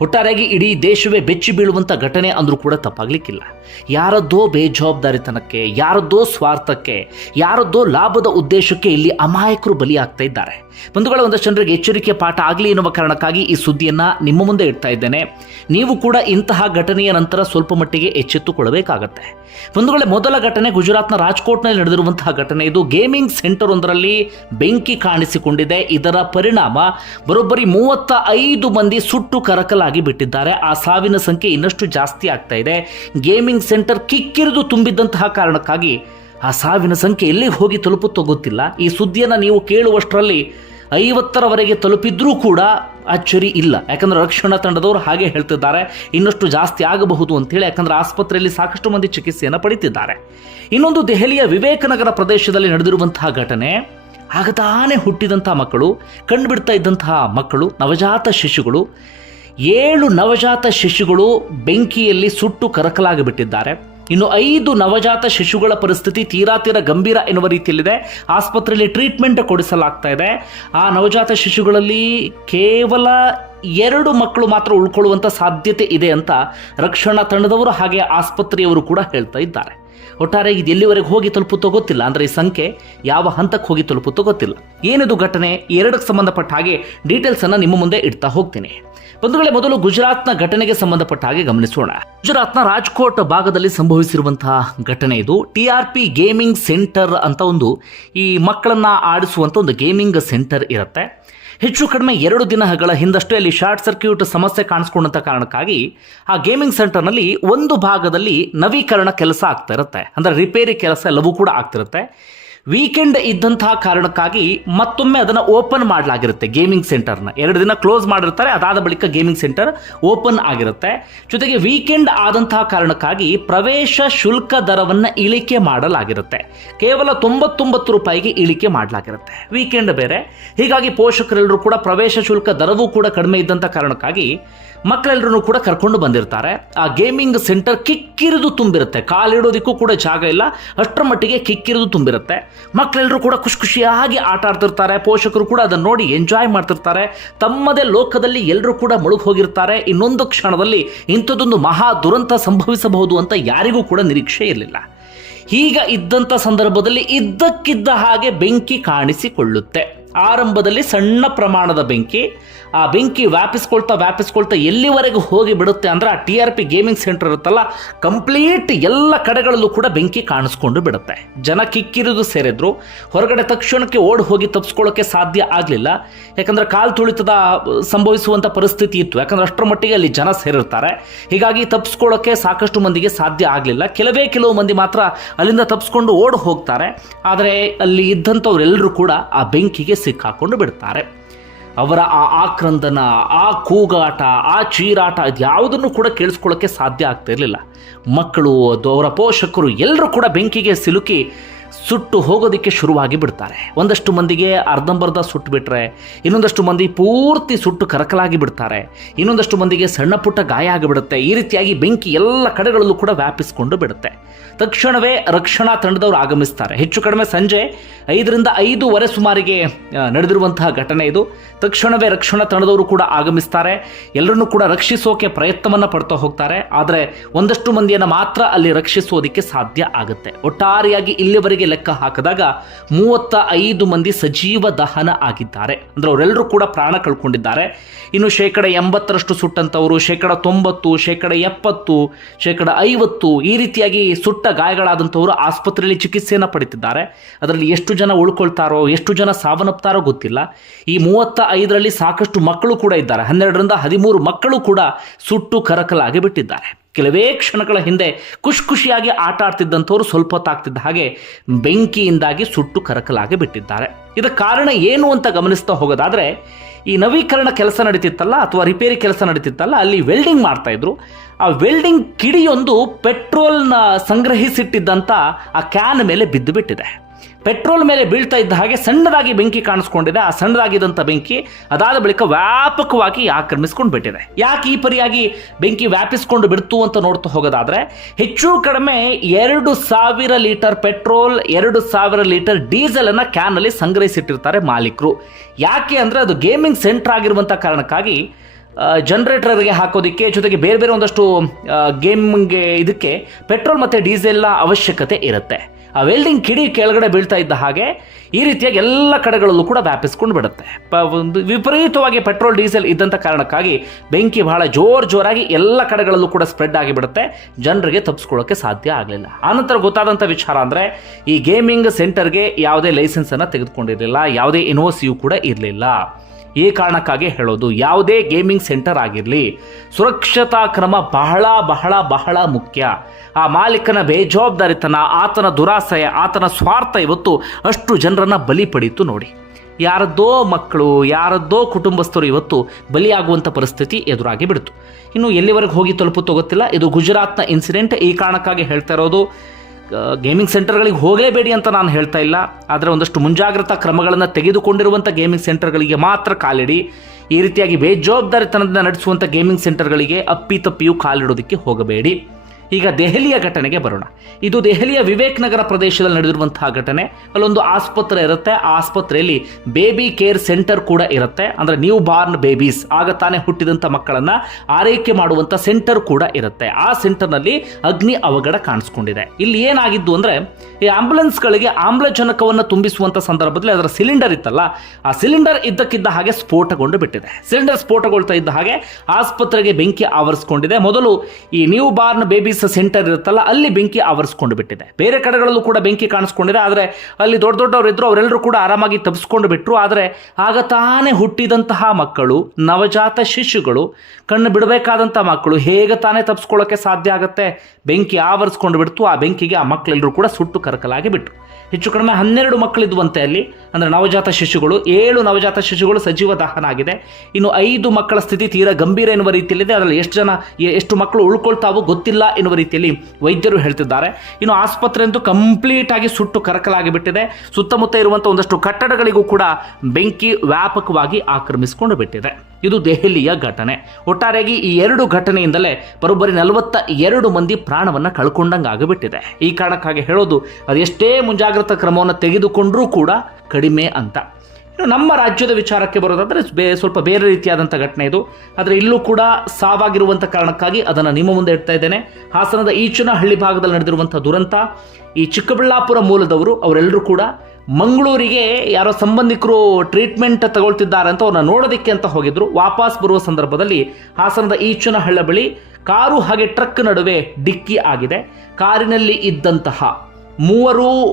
ಒಟ್ಟಾರೆಯಾಗಿ ಇಡೀ ದೇಶವೇ ಬೆಚ್ಚಿ ಬೀಳುವಂಥ ಘಟನೆ ಅಂದರೂ ಕೂಡ ತಪ್ಪಾಗ್ಲಿಕ್ಕಿಲ್ಲ. ಯಾರದ್ದೋ ಬೇಜವಾಬ್ದಾರಿತನಕ್ಕೆ, ಯಾರದ್ದೋ ಸ್ವಾರ್ಥಕ್ಕೆ, ಯಾರದ್ದೋ ಲಾಭದ ಉದ್ದೇಶಕ್ಕೆ ಇಲ್ಲಿ ಅಮಾಯಕರು ಬಲಿಯಾಗ್ತಾ ಇದ್ದಾರೆ. ಬಂಧುಗಳ ಒಂದಷ್ಟು ಜನರಿಗೆ ಎಚ್ಚರಿಕೆ ಪಾಠ ಆಗಲಿ ಎನ್ನುವ ಕಾರಣಕ್ಕಾಗಿ ಈ ಸುದ್ದಿಯನ್ನು ನಿಮ್ಮ ಮುಂದೆ ಇಡ್ತಾ ಇದ್ದೇನೆ. ನೀವು ಕೂಡ ಇಂತಹ ಘಟನೆಯ ನಂತರ ಸ್ವಲ್ಪ ಮಟ್ಟಿಗೆ ಎಚ್ಚೆತ್ತುಕೊಳ್ಳಬೇಕಾಗತ್ತೆ. ಬಂಧುಗಳೇ, ಮೊದಲ ಘಟನೆ ಗುಜರಾತ್ನ ರಾಜ್ಕೋಟ್ನಲ್ಲಿ ನಡೆದಿರುವಂತಹ ಘಟನೆ. ಇದು ಗೇಮಿಂಗ್ ಸೆಂಟರ್ ಒಂದರಲ್ಲಿ ಬೆಂಕಿ ಕಾಣಿಸಿಕೊಂಡಿದೆ. ಇದರ ಪರಿಣಾಮ ಬರೋಬ್ಬರಿ ಮೂವತ್ತ ಐದು ಮಂದಿ ಸುಟ್ಟು ಕರಕಲಾಗಿ ಬಿಟ್ಟಿದ್ದಾರೆ. ಆ ಸಾವಿನ ಸಂಖ್ಯೆ ಇನ್ನಷ್ಟು ಜಾಸ್ತಿ ಆಗ್ತಾ ಇದೆ. ಗೇಮಿಂಗ್ ಸೆಂಟರ್ ಕಿಕ್ಕಿರಿದು ತುಂಬಿದ್ದಂತಹ ಕಾರಣಕ್ಕಾಗಿ ಆ ಸಾವಿನ ಸಂಖ್ಯೆ ಎಲ್ಲಿ ಹೋಗಿ ತಲುಪುತ್ತೋ ಗೊತ್ತಿಲ್ಲ. ಈ ಸುದ್ದಿಯನ್ನು ನೀವು ಕೇಳುವಷ್ಟರಲ್ಲಿ ಐವತ್ತರವರೆಗೆ ತಲುಪಿದ್ರೂ ಕೂಡ ಅಚ್ಚರಿ ಇಲ್ಲ. ಯಾಕಂದ್ರೆ ರಕ್ಷಣಾ ತಂಡದವರು ಹಾಗೆ ಹೇಳ್ತಿದ್ದಾರೆ. ಇನ್ನಷ್ಟು ಜಾಸ್ತಿ ಆಗಬಹುದು ಅಂತೇಳಿ ಯಾಕಂದ್ರೆ ಆಸ್ಪತ್ರೆಯಲ್ಲಿ ಸಾಕಷ್ಟು ಮಂದಿ ಚಿಕಿತ್ಸೆಯನ್ನು ಪಡಿತಿದ್ದಾರೆ. ಇನ್ನೊಂದು ದೆಹಲಿಯ ವಿವೇಕನಗರ ಪ್ರದೇಶದಲ್ಲಿ ನಡೆದಿರುವಂತಹ ಘಟನೆ ಆಗತಾನೆ ಹುಟ್ಟಿದಂತಹ ಮಕ್ಕಳು ಕಂಡುಬಿಡ್ತಾ ಇದ್ದಂತಹ ಮಕ್ಕಳು, ನವಜಾತ ಶಿಶುಗಳು, ಏಳು ನವಜಾತ ಶಿಶುಗಳು ಬೆಂಕಿಯಲ್ಲಿ ಸುಟ್ಟು ಕರಕಲಾಗಿ ಬಿಟ್ಟಿದ್ದಾರೆ ಇನ್ನು ಐದು ನವಜಾತ ಶಿಶುಗಳ ಪರಿಸ್ಥಿತಿ ತೀರಾ ತೀರಾ ಗಂಭೀರ ಎನ್ನುವ ರೀತಿಯಲ್ಲಿದೆ. ಆಸ್ಪತ್ರೆಯಲ್ಲಿ ಟ್ರೀಟ್ಮೆಂಟ್ ಕೊಡಿಸಲಾಗ್ತಾ ಇದೆ ಆ ನವಜಾತ ಶಿಶುಗಳಲ್ಲಿ ಕೇವಲ ಎರಡು ಮಕ್ಕಳು ಮಾತ್ರ ಉಳ್ಕೊಳ್ಳುವಂಥ ಸಾಧ್ಯತೆ ಇದೆ ಅಂತ ರಕ್ಷಣಾ ತಂಡದವರು ಹಾಗೆ ಆಸ್ಪತ್ರೆಯವರು ಕೂಡ ಹೇಳ್ತಾ ಇದ್ದಾರೆ. ಒಟ್ಟಾರೆ ಇದು ಎಲ್ಲಿವರೆಗೆ ಹೋಗಿ ತಲುಪುತ್ತೋ ಗೊತ್ತಿಲ್ಲ. ಅಂದರೆ ಈ ಸಂಖ್ಯೆ ಯಾವ ಹಂತಕ್ಕೆ ಹೋಗಿ ತಲುಪುತ್ತೋ ಗೊತ್ತಿಲ್ಲ. ಏನಿದು ಘಟನೆ? ಎರಡಕ್ಕೆ ಸಂಬಂಧಪಟ್ಟ ಹಾಗೆ ಡೀಟೇಲ್ಸ್ ಅನ್ನ ನಿಮ್ಮ ಮುಂದೆ ಇಡ್ತಾ ಹೋಗ್ತೀನಿ. ಬಂಧುಗಳೇ, ಮೊದಲು ಗುಜರಾತ್ನ ಘಟನೆಗೆ ಸಂಬಂಧಪಟ್ಟ ಹಾಗೆ ಗಮನಿಸೋಣ. ಗುಜರಾತ್ನ ರಾಜ್ಕೋಟ್ ಭಾಗದಲ್ಲಿ ಸಂಭವಿಸಿರುವಂತಹ ಘಟನೆ ಇದು. T R P gaming centre ಅಂತ ಒಂದು ಈ ಮಕ್ಕಳನ್ನ ಆಡಿಸುವಂತ ಒಂದು ಗೇಮಿಂಗ್ ಸೆಂಟರ್ ಇರುತ್ತೆ. ಹೆಚ್ಚು ಕಡಿಮೆ ಎರಡು ದಿನಗಳ ಹಿಂದಷ್ಟೇ ಅಲ್ಲಿ ಶಾರ್ಟ್ ಸರ್ಕ್ಯೂಟ್ ಸಮಸ್ಯೆ ಕಾಣಿಸ್ಕೊಂಡಂತ ಕಾರಣಕ್ಕಾಗಿ ಆ ಗೇಮಿಂಗ್ ಸೆಂಟರ್ನಲ್ಲಿ ಒಂದು ಭಾಗದಲ್ಲಿ ನವೀಕರಣ ಕೆಲಸ ಆಗ್ತಾ ಇರುತ್ತೆ. ಅಂದರೆ ರಿಪೇರಿ ಕೆಲಸ ಎಲ್ಲವೂ ಕೂಡ ಆಗ್ತಿರುತ್ತೆ. ವೀಕೆಂಡ್ ಇದ್ದಂತಹ ಕಾರಣಕ್ಕಾಗಿ ಮತ್ತೊಮ್ಮೆ ಅದನ್ನು ಓಪನ್ ಮಾಡಲಾಗಿರುತ್ತೆ ಗೇಮಿಂಗ್ ಸೆಂಟರ್ನ ಎರಡು ದಿನ ಕ್ಲೋಸ್ ಮಾಡಿರ್ತಾರೆ, ಅದಾದ ಬಳಿಕ ಗೇಮಿಂಗ್ ಸೆಂಟರ್ ಓಪನ್ ಆಗಿರುತ್ತೆ. ಜೊತೆಗೆ ವೀಕೆಂಡ್ ಆದಂತಹ ಕಾರಣಕ್ಕಾಗಿ ಪ್ರವೇಶ ಶುಲ್ಕ ದರವನ್ನು ಇಳಿಕೆ ಮಾಡಲಾಗಿರುತ್ತೆ. ಕೇವಲ ತೊಂಬತ್ತೊಂಬತ್ತು ರೂಪಾಯಿಗೆ ಇಳಿಕೆ ಮಾಡಲಾಗಿರುತ್ತೆ. ವೀಕೆಂಡ್ ಬೇರೆ. ಹೀಗಾಗಿ ಪೋಷಕರೆಲ್ಲರೂ ಕೂಡ ಪ್ರವೇಶ ಶುಲ್ಕ ದರವೂ ಕೂಡ ಕಡಿಮೆ ಇದ್ದಂಥ ಕಾರಣಕ್ಕಾಗಿ ಮಕ್ಕಳೆಲ್ಲರೂ ಕೂಡ ಕರ್ಕೊಂಡು ಬಂದಿರ್ತಾರೆ. ಆ ಗೇಮಿಂಗ್ ಸೆಂಟರ್ ಕಿಕ್ಕಿರಿದು ತುಂಬಿರುತ್ತೆ. ಕಾಲಿಡೋದಕ್ಕೂ ಕೂಡ ಜಾಗ ಇಲ್ಲ. ಅಷ್ಟರ ಮಟ್ಟಿಗೆ ಕಿಕ್ಕಿರಿದು ತುಂಬಿರುತ್ತೆ. ಮಕ್ಕಳೆಲ್ಲರೂ ಕೂಡ ಖುಷಿ ಖುಷಿಯಾಗಿ ಆಟ ಆಡ್ತಿರ್ತಾರೆ. ಪೋಷಕರು ಕೂಡ ಅದನ್ನು ನೋಡಿ ಎಂಜಾಯ್ ಮಾಡ್ತಿರ್ತಾರೆ. ತಮ್ಮದೇ ಲೋಕದಲ್ಲಿ ಎಲ್ಲರೂ ಕೂಡ ಮುಳುಗಿ ಹೋಗಿರ್ತಾರೆ. ಇನ್ನೊಂದು ಕ್ಷಣದಲ್ಲಿ ಇಂಥದ್ದೊಂದು ಮಹಾ ದುರಂತ ಸಂಭವಿಸಬಹುದು ಅಂತ ಯಾರಿಗೂ ಕೂಡ ನಿರೀಕ್ಷೆ ಇರಲಿಲ್ಲ. ಈಗ ಇದ್ದಂಥ ಸಂದರ್ಭದಲ್ಲಿ ಇದ್ದಕ್ಕಿದ್ದ ಹಾಗೆ ಬೆಂಕಿ ಕಾಣಿಸಿಕೊಳ್ಳುತ್ತೆ. ಆರಂಭದಲ್ಲಿ ಸಣ್ಣ ಪ್ರಮಾಣದ ಬೆಂಕಿ ಆ ಬೆಂಕಿ ವ್ಯಾಪಿಸ್ಕೊಳ್ತಾ ವ್ಯಾಪಿಸ್ಕೊಳ್ತಾ ಎಲ್ಲಿವರೆಗೂ ಹೋಗಿ ಬಿಡುತ್ತೆ ಅಂದ್ರೆ ಆ T R P gaming centre ಇರುತ್ತಲ್ಲ ಕಂಪ್ಲೀಟ್ ಎಲ್ಲ ಕಡೆಗಳಲ್ಲೂ ಕೂಡ ಬೆಂಕಿ ಕಾಣಿಸ್ಕೊಂಡು ಬಿಡುತ್ತೆ. ಜನ ಕಿಕ್ಕಿರೋದು ಸೇರಿದ್ರು. ಹೊರಗಡೆ ತಕ್ಷಣಕ್ಕೆ ಓಡಿ ಹೋಗಿ ತಪ್ಪಿಸ್ಕೊಳ್ಳೋಕೆ ಸಾಧ್ಯ ಆಗಲಿಲ್ಲ. ಯಾಕಂದ್ರೆ ಕಾಲು ತುಳಿತದ ಸಂಭವಿಸುವಂಥ ಪರಿಸ್ಥಿತಿ ಇತ್ತು. ಯಾಕಂದ್ರೆ ಅಷ್ಟರ ಮಟ್ಟಿಗೆ ಅಲ್ಲಿ ಜನ ಸೇರಿರ್ತಾರೆ. ಹೀಗಾಗಿ ತಪ್ಪಿಸ್ಕೊಳ್ಳೋಕೆ ಸಾಕಷ್ಟು ಮಂದಿಗೆ ಸಾಧ್ಯ ಆಗಲಿಲ್ಲ. ಕೆಲವೇ ಕೆಲವು ಮಂದಿ ಮಾತ್ರ ಅಲ್ಲಿಂದ ತಪ್ಪಿಸ್ಕೊಂಡು ಓಡಿ ಹೋಗ್ತಾರೆ. ಆದರೆ ಅಲ್ಲಿ ಇದ್ದಂಥವರೆಲ್ಲರೂ ಕೂಡ ಆ ಬೆಂಕಿಗೆ ಸಿಕ್ಕಾಕೊಂಡು ಬಿಡ್ತಾರೆ. ಅವರ ಆ ಆಕ್ರಂದನ ಆ ಕೂಗಾಟ ಆ ಚೀರಾಟ ಇದ್ಯಾವುದನ್ನು ಕೂಡ ಕೇಳಿಸ್ಕೊಳ್ಳೋಕ್ಕೆ ಸಾಧ್ಯ ಆಗ್ತಾ ಇರಲಿಲ್ಲ. ಮಕ್ಕಳು ಅವರ ಪೋಷಕರು ಎಲ್ಲರೂ ಕೂಡ ಬೆಂಕಿಗೆ ಸಿಲುಕಿ ಸುಟ್ಟು ಹೋಗೋದಕ್ಕೆ ಶುರುವಾಗಿ ಬಿಡ್ತಾರೆ. ಒಂದಷ್ಟು ಮಂದಿಗೆ ಅರ್ಧಂಬರ್ಧ ಸುಟ್ಟು ಬಿಟ್ಟರೆ ಇನ್ನೊಂದಷ್ಟು ಮಂದಿ ಪೂರ್ತಿ ಸುಟ್ಟು ಕರಕಲಾಗಿ ಬಿಡ್ತಾರೆ. ಇನ್ನೊಂದಷ್ಟು ಮಂದಿಗೆ ಸಣ್ಣ ಪುಟ್ಟ ಗಾಯ ಆಗಿಬಿಡುತ್ತೆ. ಈ ರೀತಿಯಾಗಿ ಬೆಂಕಿ ಎಲ್ಲ ಕಡೆಗಳಲ್ಲೂ ಕೂಡ ವ್ಯಾಪಿಸಿಕೊಂಡು ಬಿಡುತ್ತೆ. ತಕ್ಷಣವೇ ರಕ್ಷಣಾ ತಂಡದವರು ಆಗಮಿಸ್ತಾರೆ. ಹೆಚ್ಚು ಕಡಿಮೆ ಸಂಜೆ ಐದರಿಂದ ಐದೂವರೆ ಸುಮಾರಿಗೆ ನಡೆದಿರುವಂತಹ ಘಟನೆ ಇದು. ತಕ್ಷಣವೇ ರಕ್ಷಣಾ ತಂಡದವರು ಕೂಡ ಆಗಮಿಸ್ತಾರೆ. ಎಲ್ಲರನ್ನೂ ಕೂಡ ರಕ್ಷಿಸೋಕೆ ಪ್ರಯತ್ನವನ್ನ ಪಡ್ತಾ ಹೋಗ್ತಾರೆ. ಆದರೆ ಒಂದಷ್ಟು ಮಂದಿಯನ್ನು ಮಾತ್ರ ಅಲ್ಲಿ ರಕ್ಷಿಸೋದಕ್ಕೆ ಸಾಧ್ಯ ಆಗುತ್ತೆ. ಒಟ್ಟಾರೆಯಾಗಿ ಇಲ್ಲಿವರೆಗೆ ಲೆಕ್ಕ ಹಾಕಿದಾಗ ಮೂವತ್ತ ಐದು ಮಂದಿ ಸಜೀವ ದಹನ ಆಗಿದ್ದಾರೆ. ಅಂದ್ರೆ ಅವರೆಲ್ಲರೂ ಕೂಡ ಪ್ರಾಣ ಕಳ್ಕೊಂಡಿದ್ದಾರೆ. ಇನ್ನು ಶೇಕಡ ಎಂಬತ್ತರಷ್ಟು ಸುಟ್ಟಂತವರು ಶೇಕಡ ತೊಂಬತ್ತು, ಶೇಕಡ ಎಪ್ಪತ್ತು, ಶೇಕಡ ಐವತ್ತು, ಈ ರೀತಿಯಾಗಿ ಸುಟ್ಟ ಗಾಯಗಳಾದಂಥವರು ಆಸ್ಪತ್ರೆಯಲ್ಲಿ ಚಿಕಿತ್ಸೆಯನ್ನು ಪಡಿತಿದ್ದಾರೆ ಅದರಲ್ಲಿ ಎಷ್ಟು ಜನ ಉಳ್ಕೊಳ್ತಾರೋ, ಎಷ್ಟು ಜನ ಸಾವನ್ನಪ್ತಾರೋ ಗೊತ್ತಿಲ್ಲ. ಈ ಮೂವತ್ತ ಐದರಲ್ಲಿ ಸಾಕಷ್ಟು ಮಕ್ಕಳು ಕೂಡ ಇದ್ದಾರೆ. ಹನ್ನೆರಡರಿಂದ ಹದಿಮೂರು ಮಕ್ಕಳು ಕೂಡ ಸುಟ್ಟು ಕರಕಲಾಗಿ ಬಿಟ್ಟಿದ್ದಾರೆ ಕೆಲವೇ ಕ್ಷಣಗಳ ಹಿಂದೆ ಖುಷಿ ಖುಷಿಯಾಗಿ ಆಟ ಆಡ್ತಿದ್ದಂಥವ್ರು ಸ್ವಲ್ಪ ಹೊತ್ತಾಗ್ತಿದ್ದ ಹಾಗೆ ಬೆಂಕಿಯಿಂದಾಗಿ ಸುಟ್ಟು ಕರಕಲಾಗಿ ಬಿಟ್ಟಿದ್ದಾರೆ. ಇದಕ್ಕೆ ಕಾರಣ ಏನು ಅಂತ ಗಮನಿಸ್ತಾ ಹೋಗೋದಾದರೆ, ಈ ನವೀಕರಣ ಕೆಲಸ ನಡೀತಿತ್ತಲ್ಲ ಅಥವಾ ರಿಪೇರಿ ಕೆಲಸ ನಡೀತಿತ್ತಲ್ಲ, ಅಲ್ಲಿ ವೆಲ್ಡಿಂಗ್ ಮಾಡ್ತಾ ಇದ್ರು. ಆ ವೆಲ್ಡಿಂಗ್ ಕಿಡಿಯೊಂದು ಪೆಟ್ರೋಲ್ನ ಸಂಗ್ರಹಿಸಿಟ್ಟಿದ್ದಂಥ ಆ ಕ್ಯಾನ್ ಮೇಲೆ ಬಿದ್ದು ಬಿಟ್ಟಿದೆ ಪೆಟ್ರೋಲ್ ಮೇಲೆ ಬೀಳ್ತಾ ಇದ್ದ ಹಾಗೆ ಸಣ್ಣದಾಗಿ ಬೆಂಕಿ ಕಾಣಿಸ್ಕೊಂಡಿದೆ. ಆ ಸಣ್ಣದಾಗಿದ್ದಂಥ ಬೆಂಕಿ ಅದಾದ ಬಳಿಕ ವ್ಯಾಪಕವಾಗಿ ಆಕ್ರಮಿಸ್ಕೊಂಡು ಬಿಟ್ಟಿದೆ. ಯಾಕೆ ಈ ಪರಿಯಾಗಿ ಬೆಂಕಿ ವ್ಯಾಪಿಸ್ಕೊಂಡು ಬಿಡ್ತು ಅಂತ ನೋಡ್ತಾ ಹೋಗೋದಾದ್ರೆ, ಹೆಚ್ಚು ಕಡಿಮೆ ಎರಡು ಸಾವಿರ ಲೀಟರ್ ಪೆಟ್ರೋಲ್, ಎರಡು ಸಾವಿರ ಲೀಟರ್ ಡೀಸೆಲ್ ಕ್ಯಾನಲ್ಲಿ ಸಂಗ್ರಹಿಸಿಟ್ಟಿರ್ತಾರೆ ಮಾಲೀಕರು. ಯಾಕೆ ಅಂದರೆ ಅದು ಗೇಮಿಂಗ್ ಸೆಂಟರ್ ಆಗಿರುವಂಥ ಕಾರಣಕ್ಕಾಗಿ ಜನ್ರೇಟರ್ಗೆ ಹಾಕೋದಕ್ಕೆ ಜೊತೆಗೆ ಬೇರೆ ಬೇರೆ ಒಂದಷ್ಟು ಗೇಮ್ಗೆ ಇದಕ್ಕೆ ಪೆಟ್ರೋಲ್ ಮತ್ತು ಡೀಸೆಲ್ನ ಅವಶ್ಯಕತೆ ಇರುತ್ತೆ. ಆ ವೆಲ್ಡಿಂಗ್ ಕಿಡಿ ಕೆಳಗಡೆ ಬೀಳ್ತಾ ಇದ್ದ ಹಾಗೆ ಈ ರೀತಿಯಾಗಿ ಎಲ್ಲ ಕಡೆಗಳಲ್ಲೂ ಕೂಡ ವ್ಯಾಪಿಸ್ಕೊಂಡು ಬಿಡುತ್ತೆ. ಪ, ಒಂದು ವಿಪರೀತವಾಗಿ ಪೆಟ್ರೋಲ್, ಡೀಸೆಲ್ ಇದ್ದಂಥ ಕಾರಣಕ್ಕಾಗಿ ಬೆಂಕಿ ಬಹಳ ಜೋರು ಜೋರಾಗಿ ಎಲ್ಲ ಕಡೆಗಳಲ್ಲೂ ಕೂಡ ಸ್ಪ್ರೆಡ್ ಆಗಿಬಿಡುತ್ತೆ ಜನರಿಗೆ ತಪ್ಪಿಸ್ಕೊಳ್ಳೋಕೆ ಸಾಧ್ಯ ಆಗಲಿಲ್ಲ. ಆನಂತರ ಗೊತ್ತಾದಂಥ ವಿಚಾರ ಅಂದರೆ ಈ ಗೇಮಿಂಗ್ ಸೆಂಟರ್ಗೆ ಯಾವುದೇ ಲೈಸೆನ್ಸನ್ನು ತೆಗೆದುಕೊಂಡಿರಲಿಲ್ಲ, ಯಾವುದೇ ಇನ್ವೋಸಿಯು ಕೂಡ ಇರಲಿಲ್ಲ. ಈ ಕಾರಣಕ್ಕಾಗಿ ಹೇಳೋದು, ಯಾವುದೇ ಗೇಮಿಂಗ್ ಸೆಂಟರ್ ಆಗಿರಲಿ, ಸುರಕ್ಷತಾ ಕ್ರಮ ಬಹಳ ಬಹಳ ಬಹಳ ಮುಖ್ಯ. ಆ ಮಾಲೀಕನ ಬೇಜವಾಬ್ದಾರಿತನ, ಆತನ ದುರಾಸೆ, ಆತನ ಸ್ವಾರ್ಥ ಇವತ್ತು ಅಷ್ಟು ಜನರನ್ನು ಬಲಿ ಪಡೀತು ನೋಡಿ. ಯಾರದ್ದೋ ಮಕ್ಕಳು, ಯಾರದ್ದೋ ಕುಟುಂಬಸ್ಥರು ಇವತ್ತು ಬಲಿಯಾಗುವಂಥ ಪರಿಸ್ಥಿತಿ ಎದುರಾಗಿ ಬಿಡ್ತು. ಇನ್ನು ಎಲ್ಲಿವರೆಗೆ ಹೋಗಿ ತಲುಪುತ್ತೋ ಗೊತ್ತಿಲ್ಲ. ಇದು ಗುಜರಾತ್ನ ಇನ್ಸಿಡೆಂಟ್ ಈ ಕಾರಣಕ್ಕಾಗಿ ಹೇಳ್ತಾ ಇರೋದು ಗೇಮಿಂಗ್ ಸೆಂಟರ್ಗಳಿಗೆ ಹೋಗಲೇಬೇಡಿ ಅಂತ ನಾನು ಹೇಳ್ತಾ ಇಲ್ಲ. ಆದರೆ ಒಂದಷ್ಟು ಮುಂಜಾಗ್ರತಾ ಕ್ರಮಗಳನ್ನು ತೆಗೆದುಕೊಂಡಿರುವಂಥ ಗೇಮಿಂಗ್ ಸೆಂಟರ್ಗಳಿಗೆ ಮಾತ್ರ ಕಾಲಿಡಿ. ಈ ರೀತಿಯಾಗಿ ಬೇಜವಾಬ್ದಾರಿತನದಿಂದ ನಡೆಸುವಂಥ ಗೇಮಿಂಗ್ ಸೆಂಟರ್ಗಳಿಗೆ ಅಪ್ಪಿತಪ್ಪಿಯೂ ಕಾಲಿಡೋದಕ್ಕೆ ಹೋಗಬೇಡಿ. ಈಗ ದೆಹಲಿಯ ಘಟನೆಗೆ ಬರೋಣ. ಇದು ದೆಹಲಿಯ ವಿವೇಕ್ ನಗರ ಪ್ರದೇಶದಲ್ಲಿ ನಡೆದಿರುವಂತಹ ಘಟನೆ. ಅಲ್ಲೊಂದು ಆಸ್ಪತ್ರೆ ಇರುತ್ತೆ. ಆ ಆಸ್ಪತ್ರೆಯಲ್ಲಿ ಬೇಬಿ ಕೇರ್ ಸೆಂಟರ್ ಕೂಡ ಇರುತ್ತೆ. ಅಂದ್ರೆ ನ್ಯೂ ಬಾರ್ನ್ ಬೇಬೀಸ್. ಆಗ ತಾನೇ ಹುಟ್ಟಿದಂಥ ಮಕ್ಕಳನ್ನ ಆರೈಕೆ ಮಾಡುವಂಥ ಸೆಂಟರ್ ಕೂಡ ಇರುತ್ತೆ. ಆ ಸೆಂಟರ್ನಲ್ಲಿ ಅಗ್ನಿ ಅವಘಡ ಕಾಣಿಸ್ಕೊಂಡಿದೆ. ಇಲ್ಲಿ ಏನಾಗಿದ್ದು ಅಂದ್ರೆ, ಈ ಆಂಬ್ಯುಲೆನ್ಸ್ಗಳಿಗೆ ಆಮ್ಲಜನಕವನ್ನು ತುಂಬಿಸುವಂತ ಸಂದರ್ಭದಲ್ಲಿ ಅದರ ಸಿಲಿಂಡರ್ ಇತ್ತಲ್ಲ, ಆ ಸಿಲಿಂಡರ್ ಇದ್ದಕ್ಕಿದ್ದ ಹಾಗೆ ಸ್ಫೋಟಗೊಂಡು ಬಿಟ್ಟಿದೆ. ಸಿಲಿಂಡರ್ ಸ್ಫೋಟಗೊಳ್ತಾ ಇದ್ದ ಹಾಗೆ ಆಸ್ಪತ್ರೆಗೆ ಬೆಂಕಿ ಆವರಿಸಿಕೊಂಡಿದೆ. ಮೊದಲು ಈ ನ್ಯೂ ಬಾರ್ನ್ ಬೇಬೀಸ್ ಸೆಂಟರ್ ಇರುತ್ತಲ್ಲ, ಅಲ್ಲಿ ಬೆಂಕಿ ಆವರಿಸ್ಕೊಂಡು ಬಿಟ್ಟಿದೆ. ಬೇರೆ ಕಡೆಗಳಲ್ಲೂ ಕೂಡ ಬೆಂಕಿ ಕಾಣಿಸ್ಕೊಂಡಿದೆ, ಆದರೆ ಅಲ್ಲಿ ದೊಡ್ಡ ದೊಡ್ಡವರು ಇದ್ರು ಅವರೆಲ್ಲರೂ ಕೂಡ ಆರಾಮಾಗಿ ತಪ್ಪಿಸ್ಕೊಂಡು ಬಿಟ್ರು. ಆದರೆ ಆಗ ತಾನೇ ಹುಟ್ಟಿದಂತಹ ಮಕ್ಕಳು, ನವಜಾತ ಶಿಶುಗಳು, ಕಣ್ಣು ಬಿಡಬೇಕಾದಂಥ ಮಕ್ಕಳು ಹೇಗೆ ತಾನೇ ತಪ್ಪಿಸ್ಕೊಳ್ಳೋಕೆ ಸಾಧ್ಯ ಆಗುತ್ತೆ? ಬೆಂಕಿ ಆವರಿಸ್ಕೊಂಡು ಬಿಡ್ತು, ಆ ಬೆಂಕಿಗೆ ಆ ಮಕ್ಕಳೆಲ್ಲರೂ ಕೂಡ ಸುಟ್ಟು ಕರಕಲಾಗಿ ಬಿಟ್ರು. ಹೆಚ್ಚು ಕಡಿಮೆ ಹನ್ನೆರಡು ಮಕ್ಕಳಿದ್ವಂತೆ ಅಲ್ಲಿ. ಅಂದರೆ ನವಜಾತ ಶಿಶುಗಳು, ಏಳು ನವಜಾತ ಶಿಶುಗಳು ಸಜೀವ ದಹನ ಆಗಿದೆ. ಇನ್ನು ಐದು ಮಕ್ಕಳ ಸ್ಥಿತಿ ತೀರಾ ಗಂಭೀರ ಎನ್ನುವ ರೀತಿಯಲ್ಲಿದೆ. ಅದರಲ್ಲಿ ಎಷ್ಟು ಜನ ಎಷ್ಟು ಮಕ್ಕಳು ಉಳ್ಕೊಳ್ತಾವೋ ಗೊತ್ತಿಲ್ಲ ಎನ್ನುವ ರೀತಿಯಲ್ಲಿ ವೈದ್ಯರು ಹೇಳ್ತಿದ್ದಾರೆ. ಇನ್ನು ಆಸ್ಪತ್ರೆ ಅಂತೂ ಕಂಪ್ಲೀಟ್ ಆಗಿ ಸುಟ್ಟು ಕರಕಲಾಗಿಬಿಟ್ಟಿದೆ. ಸುತ್ತಮುತ್ತ ಇರುವಂಥ ಒಂದಷ್ಟು ಕಟ್ಟಡಗಳಿಗೂ ಕೂಡ ಬೆಂಕಿ ವ್ಯಾಪಕವಾಗಿ ಆಕ್ರಮಿಸಿಕೊಂಡು ಬಿಟ್ಟಿದೆ. ಇದು ದೆಹಲಿಯ ಘಟನೆ. ಒಟ್ಟಾರೆಯಾಗಿ ಈ ಎರಡು ಘಟನೆಯಿಂದಲೇ ಬರೋಬ್ಬರಿ ನಲವತ್ತ ಎರಡು ಮಂದಿ ಪ್ರಾಣವನ್ನ ಕಳ್ಕೊಂಡಂಗೆ ಆಗಿಬಿಟ್ಟಿದೆ. ಈ ಕಾರಣಕ್ಕಾಗಿ ಹೇಳೋದು, ಅದೆಷ್ಟೇ ಮುಂಜಾಗ್ರತಾ ಕ್ರಮವನ್ನು ತೆಗೆದುಕೊಂಡರೂ ಕೂಡ ಕಡಿಮೆ ಅಂತ. ಇನ್ನು ನಮ್ಮ ರಾಜ್ಯದ ವಿಚಾರಕ್ಕೆ ಬರೋದಾದರೆ ಬೇ, ಸ್ವಲ್ಪ ಬೇರೆ ರೀತಿಯಾದಂಥ ಘಟನೆ ಇದು. ಆದರೆ ಇಲ್ಲೂ ಕೂಡ ಸಾವಾಗಿರುವಂಥ ಕಾರಣಕ್ಕಾಗಿ ಅದನ್ನು ನಿಮ್ಮ ಮುಂದೆ ಇಡ್ತಾ ಇದ್ದೇನೆ. ಹಾಸನದ ಈಚನಹಳ್ಳಿ ಭಾಗದಲ್ಲಿ ನಡೆದಿರುವಂಥ ದುರಂತ, ಈ ಚಿಕ್ಕಬಳ್ಳಾಪುರ ಮೂಲದವರು ಅವರೆಲ್ಲರೂ ಕೂಡ ಮಂಗಳೂರಿಗೆ ಯಾರೋ ಸಂಬಂಧಿಕರು ಟ್ರೀಟ್ಮೆಂಟ್ ತಗೊಳ್ತಿದ್ದಾರೆ ಅಂತ ಅವ್ರನ್ನ ನೋಡೋದಕ್ಕೆ ಅಂತ ಹೋಗಿದ್ರು. ವಾಪಸ್ ಬರುವ ಸಂದರ್ಭದಲ್ಲಿ ಹಾಸನದ ಈಚನಹಳ್ಳ ಬಳಿ ಕಾರು ಹಾಗೆ ಟ್ರಕ್ ನಡುವೆ ಡಿಕ್ಕಿ ಆಗಿದೆ. ಕಾರಿನಲ್ಲಿ ಇದ್ದಂತಹ ಮೂವರು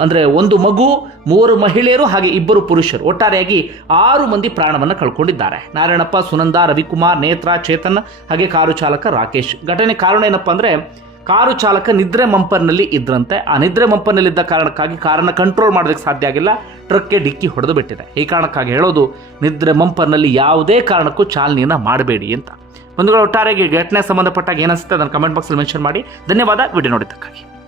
ಅಂದರೆ ಒಂದು ಮಗು, ಮೂವರು ಮಹಿಳೆಯರು ಹಾಗೆ ಇಬ್ಬರು ಪುರುಷರು. ಒಟ್ಟಾರೆಯಾಗಿ ಆರು ಮಂದಿ ಪ್ರಾಣವನ್ನು ಕಳ್ಕೊಂಡಿದ್ದಾರೆ. ನಾರಾಯಣಪ್ಪ, ಸುನಂದ, ರವಿಕುಮಾರ್, ನೇತ್ರ, ಚೇತನ್ ಹಾಗೆ ಕಾರು ಚಾಲಕ ರಾಕೇಶ್. ಘಟನೆ ಕಾರಣ ಏನಪ್ಪಾ ಅಂದ್ರೆ ಕಾರು ಚಾಲಕ ನಿದ್ರೆ ಮಂಪರ್ನಲ್ಲಿ ಇದ್ರಂತೆ. ಆ ನಿದ್ರೆ ಮಂಪರ್ನಲ್ಲಿದ್ದ ಕಾರಣಕ್ಕಾಗಿ ಕಾರನ್ನು ಕಂಟ್ರೋಲ್ ಮಾಡೋದಕ್ಕೆ ಸಾಧ್ಯ ಆಗಿಲ್ಲ. ಟ್ರಕ್ಗೆ ಡಿಕ್ಕಿ ಹೊಡೆದು ಬಿಟ್ಟಿದೆ. ಈ ಕಾರಣಕ್ಕಾಗಿ ಹೇಳೋದು, ನಿದ್ರೆ ಮಂಪರ್ನಲ್ಲಿ ಯಾವುದೇ ಕಾರಣಕ್ಕೂ ಚಾಲನೆಯನ್ನು ಮಾಡಬೇಡಿ ಅಂತ. ಬಂಧುಗಳು ಒಟ್ಟಾರೆಗೆ ಘಟನೆ ಸಂಬಂಧಪಟ್ಟಾಗ ಏನಿಸುತ್ತೆ ಅದನ್ನು ಕಮೆಂಟ್ ಬಾಕ್ಸಲ್ಲಿ ಮೆನ್ಷನ್ ಮಾಡಿ. ಧನ್ಯವಾದ. ವಿಡಿಯೋ ನೋಡಿದ್ದಕ್ಕಾಗಿ.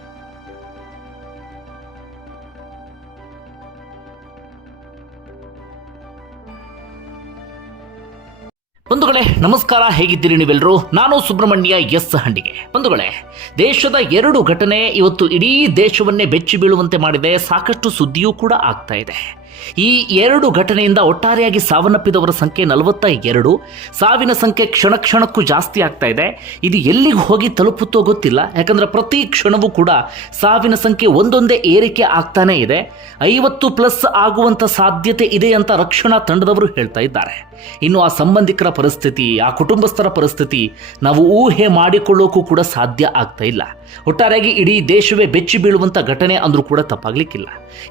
ಬಂಧುಗಳೇ, ನಮಸ್ಕಾರ, ಹೇಗಿದ್ದೀರಿ ನೀವೆಲ್ಲರೂ ನಾನು ಸುಬ್ರಹ್ಮಣ್ಯ ಎಸ್ ಹಂಡಿಗೆ. ಬಂಧುಗಳೇ, ದೇಶದ ಎರಡು ಘಟನೆ ಇವತ್ತು ಇಡೀ ದೇಶವನ್ನೇ ಬೆಚ್ಚಿ ಬೀಳುವಂತೆ ಮಾಡಿದೆ. ಸಾಕಷ್ಟು ಸುದ್ದಿಯೂ ಕೂಡ ಆಗ್ತಾ ಇದೆ. ಈ ಎರಡು ಘಟನೆಯಿಂದ ಒಟ್ಟಾರೆಯಾಗಿ ಸಾವನ್ನಪ್ಪಿದವರ ಸಂಖ್ಯೆ ನಲವತ್ತ ಎರಡು. ಸಾವಿನ ಸಂಖ್ಯೆ ಕ್ಷಣ ಕ್ಷಣಕ್ಕೂ ಜಾಸ್ತಿ ಆಗ್ತಾ ಇದೆ. ಇದು ಎಲ್ಲಿಗೆ ಹೋಗಿ ತಲುಪುತ್ತೋ ಗೊತ್ತಿಲ್ಲ. ಯಾಕಂದ್ರೆ ಪ್ರತಿ ಕ್ಷಣವೂ ಕೂಡ ಸಾವಿನ ಸಂಖ್ಯೆ ಒಂದೊಂದೇ ಏರಿಕೆ ಆಗ್ತಾನೇ ಇದೆ. ಐವತ್ತು ಪ್ಲಸ್ ಆಗುವಂತ ಸಾಧ್ಯತೆ ಇದೆ ಅಂತ ರಕ್ಷಣಾ ತಂಡದವರು ಹೇಳ್ತಾ ಇದ್ದಾರೆ. ಇನ್ನು ಆ ಸಂಬಂಧಿಕರ ಪರಿಸ್ಥಿತಿ, ಆ ಕುಟುಂಬಸ್ಥರ ಪರಿಸ್ಥಿತಿ ನಾವು ಊಹೆ ಮಾಡಿಕೊಳ್ಳೋಕ್ಕೂ ಕೂಡ ಸಾಧ್ಯ ಆಗ್ತಾ ಇಲ್ಲ. ಒಟ್ಟಾರೆಯಾಗಿ ಇಡೀ ದೇಶವೇ ಬೆಚ್ಚಿ ಬೀಳುವಂಥ ಘಟನೆ ಅಂದರೂ ಕೂಡ ತಪ್ಪಾಗ್ಲಿಕ್ಕಿಲ್ಲ.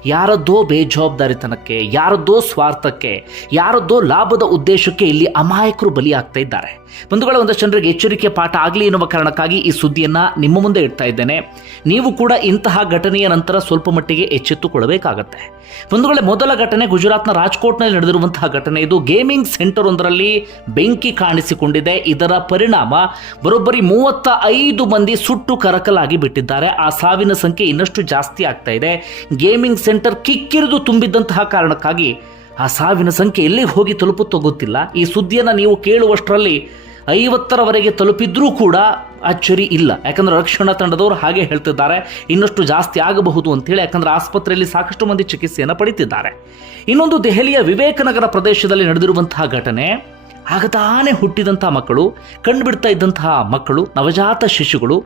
ಯಾರದ್ದೋ ಬೇಜವಾಬ್ದಾರಿತನಕ್ಕೆ, ಯಾರದ್ದೋ ಸ್ವಾರ್ಥಕ್ಕೆ, ಯಾರದ್ದೋ ಲಾಭದ ಉದ್ದೇಶಕ್ಕೆ ಇಲ್ಲಿ ಅಮಾಯಕರು ಬಲಿಯಾಗ್ತಾ ಇದ್ದಾರೆ. ಬಂಧುಗಳ, ಒಂದಷ್ಟು ಜನರಿಗೆ ಎಚ್ಚರಿಕೆ ಪಾಠ ಆಗಲಿ ಎನ್ನುವ ಕಾರಣಕ್ಕಾಗಿ ಈ ಸುದ್ದಿಯನ್ನು ನಿಮ್ಮ ಮುಂದೆ ಇಡ್ತಾ ಇದ್ದೇನೆ. ನೀವು ಕೂಡ ಇಂತಹ ಘಟನೆಯ ನಂತರ ಸ್ವಲ್ಪ ಮಟ್ಟಿಗೆ ಎಚ್ಚೆತ್ತುಕೊಳ್ಳಬೇಕಾಗತ್ತೆ. ಬಂಧುಗಳ, ಮೊದಲ ಘಟನೆ ಗುಜರಾತ್ನ ರಾಜ್ಕೋಟ್ನಲ್ಲಿ ನಡೆದಿರುವಂತಹ ಘಟನೆ. ಇದು ಗೇಮಿಂಗ್ ಸೆಂಟರ್ ಒಂದರಲ್ಲಿ ಬೆಂಕಿ ಕಾಣಿಸಿಕೊಂಡಿದೆ. ಇದರ ಪರಿಣಾಮ ಬರೋಬ್ಬರಿ ಮೂವತ್ತ ಐದು ಮಂದಿ ಸುಟ್ಟು ಕರಕಲಾಗಿ ಬಿಟ್ಟಿದ್ದಾರೆ. ಆ ಸಾವಿನ ಸಂಖ್ಯೆ ಇನ್ನಷ್ಟು ಜಾಸ್ತಿ ಆಗ್ತಾ ಇದೆ. ಗೇಮಿಂಗ್ ಸೆಂಟರ್ ಕಿಕ್ಕಿರಿದು ತುಂಬಿದ್ದಂತಹ ಕಾರಣಕ್ಕಾಗಿ ಆ ಸಾವಿನ ಸಂಖ್ಯೆ ಎಲ್ಲಿ ಹೋಗಿ ತಲುಪುತ್ತೋ ಗೊತ್ತಿಲ್ಲ. ಈ ಸುದ್ದಿಯನ್ನು ನೀವು ಕೇಳುವಷ್ಟರಲ್ಲಿ ಐವತ್ತರವರೆಗೆ ತಲುಪಿದ್ರೂ ಕೂಡ ಅಚ್ಚರಿ ಇಲ್ಲ. ಯಾಕಂದ್ರೆ ರಕ್ಷಣಾ ತಂಡದವರು ಹಾಗೆ ಹೇಳ್ತಿದ್ದಾರೆ. ಇನ್ನಷ್ಟು ಜಾಸ್ತಿ ಆಗಬಹುದು ಅಂತೇಳಿ, ಯಾಕಂದ್ರೆ ಆಸ್ಪತ್ರೆಯಲ್ಲಿ ಸಾಕಷ್ಟು ಮಂದಿ ಚಿಕಿತ್ಸೆಯನ್ನು ಪಡಿತಿದ್ದಾರೆ. ಇನ್ನೊಂದು ದೆಹಲಿಯ ವಿವೇಕನಗರ ಪ್ರದೇಶದಲ್ಲಿ ನಡೆದಿರುವಂತಹ ಘಟನೆ ಆಗತಾನೆ ಹುಟ್ಟಿದಂತಹ ಮಕ್ಕಳು, ಕಂಡುಬಿಡ್ತಾ ಇದ್ದಂತಹ ಮಕ್ಕಳು, ನವಜಾತ ಶಿಶುಗಳು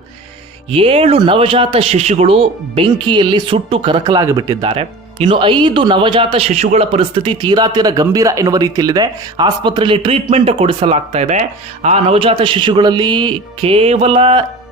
ಏಳು ನವಜಾತ ಶಿಶುಗಳು ಬೆಂಕಿಯಲ್ಲಿ ಸುಟ್ಟು ಕರಕಲಾಗಿಬಿಟ್ಟಿದ್ದಾರೆ. ಇನ್ನು ಐದು ನವಜಾತ ಶಿಶುಗಳ ಪರಿಸ್ಥಿತಿ ತೀರಾ ತೀರಾ ಗಂಭೀರ ಎನ್ನುವ ರೀತಿಯಲ್ಲಿದೆ. ಆಸ್ಪತ್ರೆಯಲ್ಲಿ ಟ್ರೀಟ್ಮೆಂಟ್ ಕೊಡಿಸಲಾಗ್ತಾ ಇದೆ. ಆ ನವಜಾತ ಶಿಶುಗಳಲ್ಲಿ ಕೇವಲ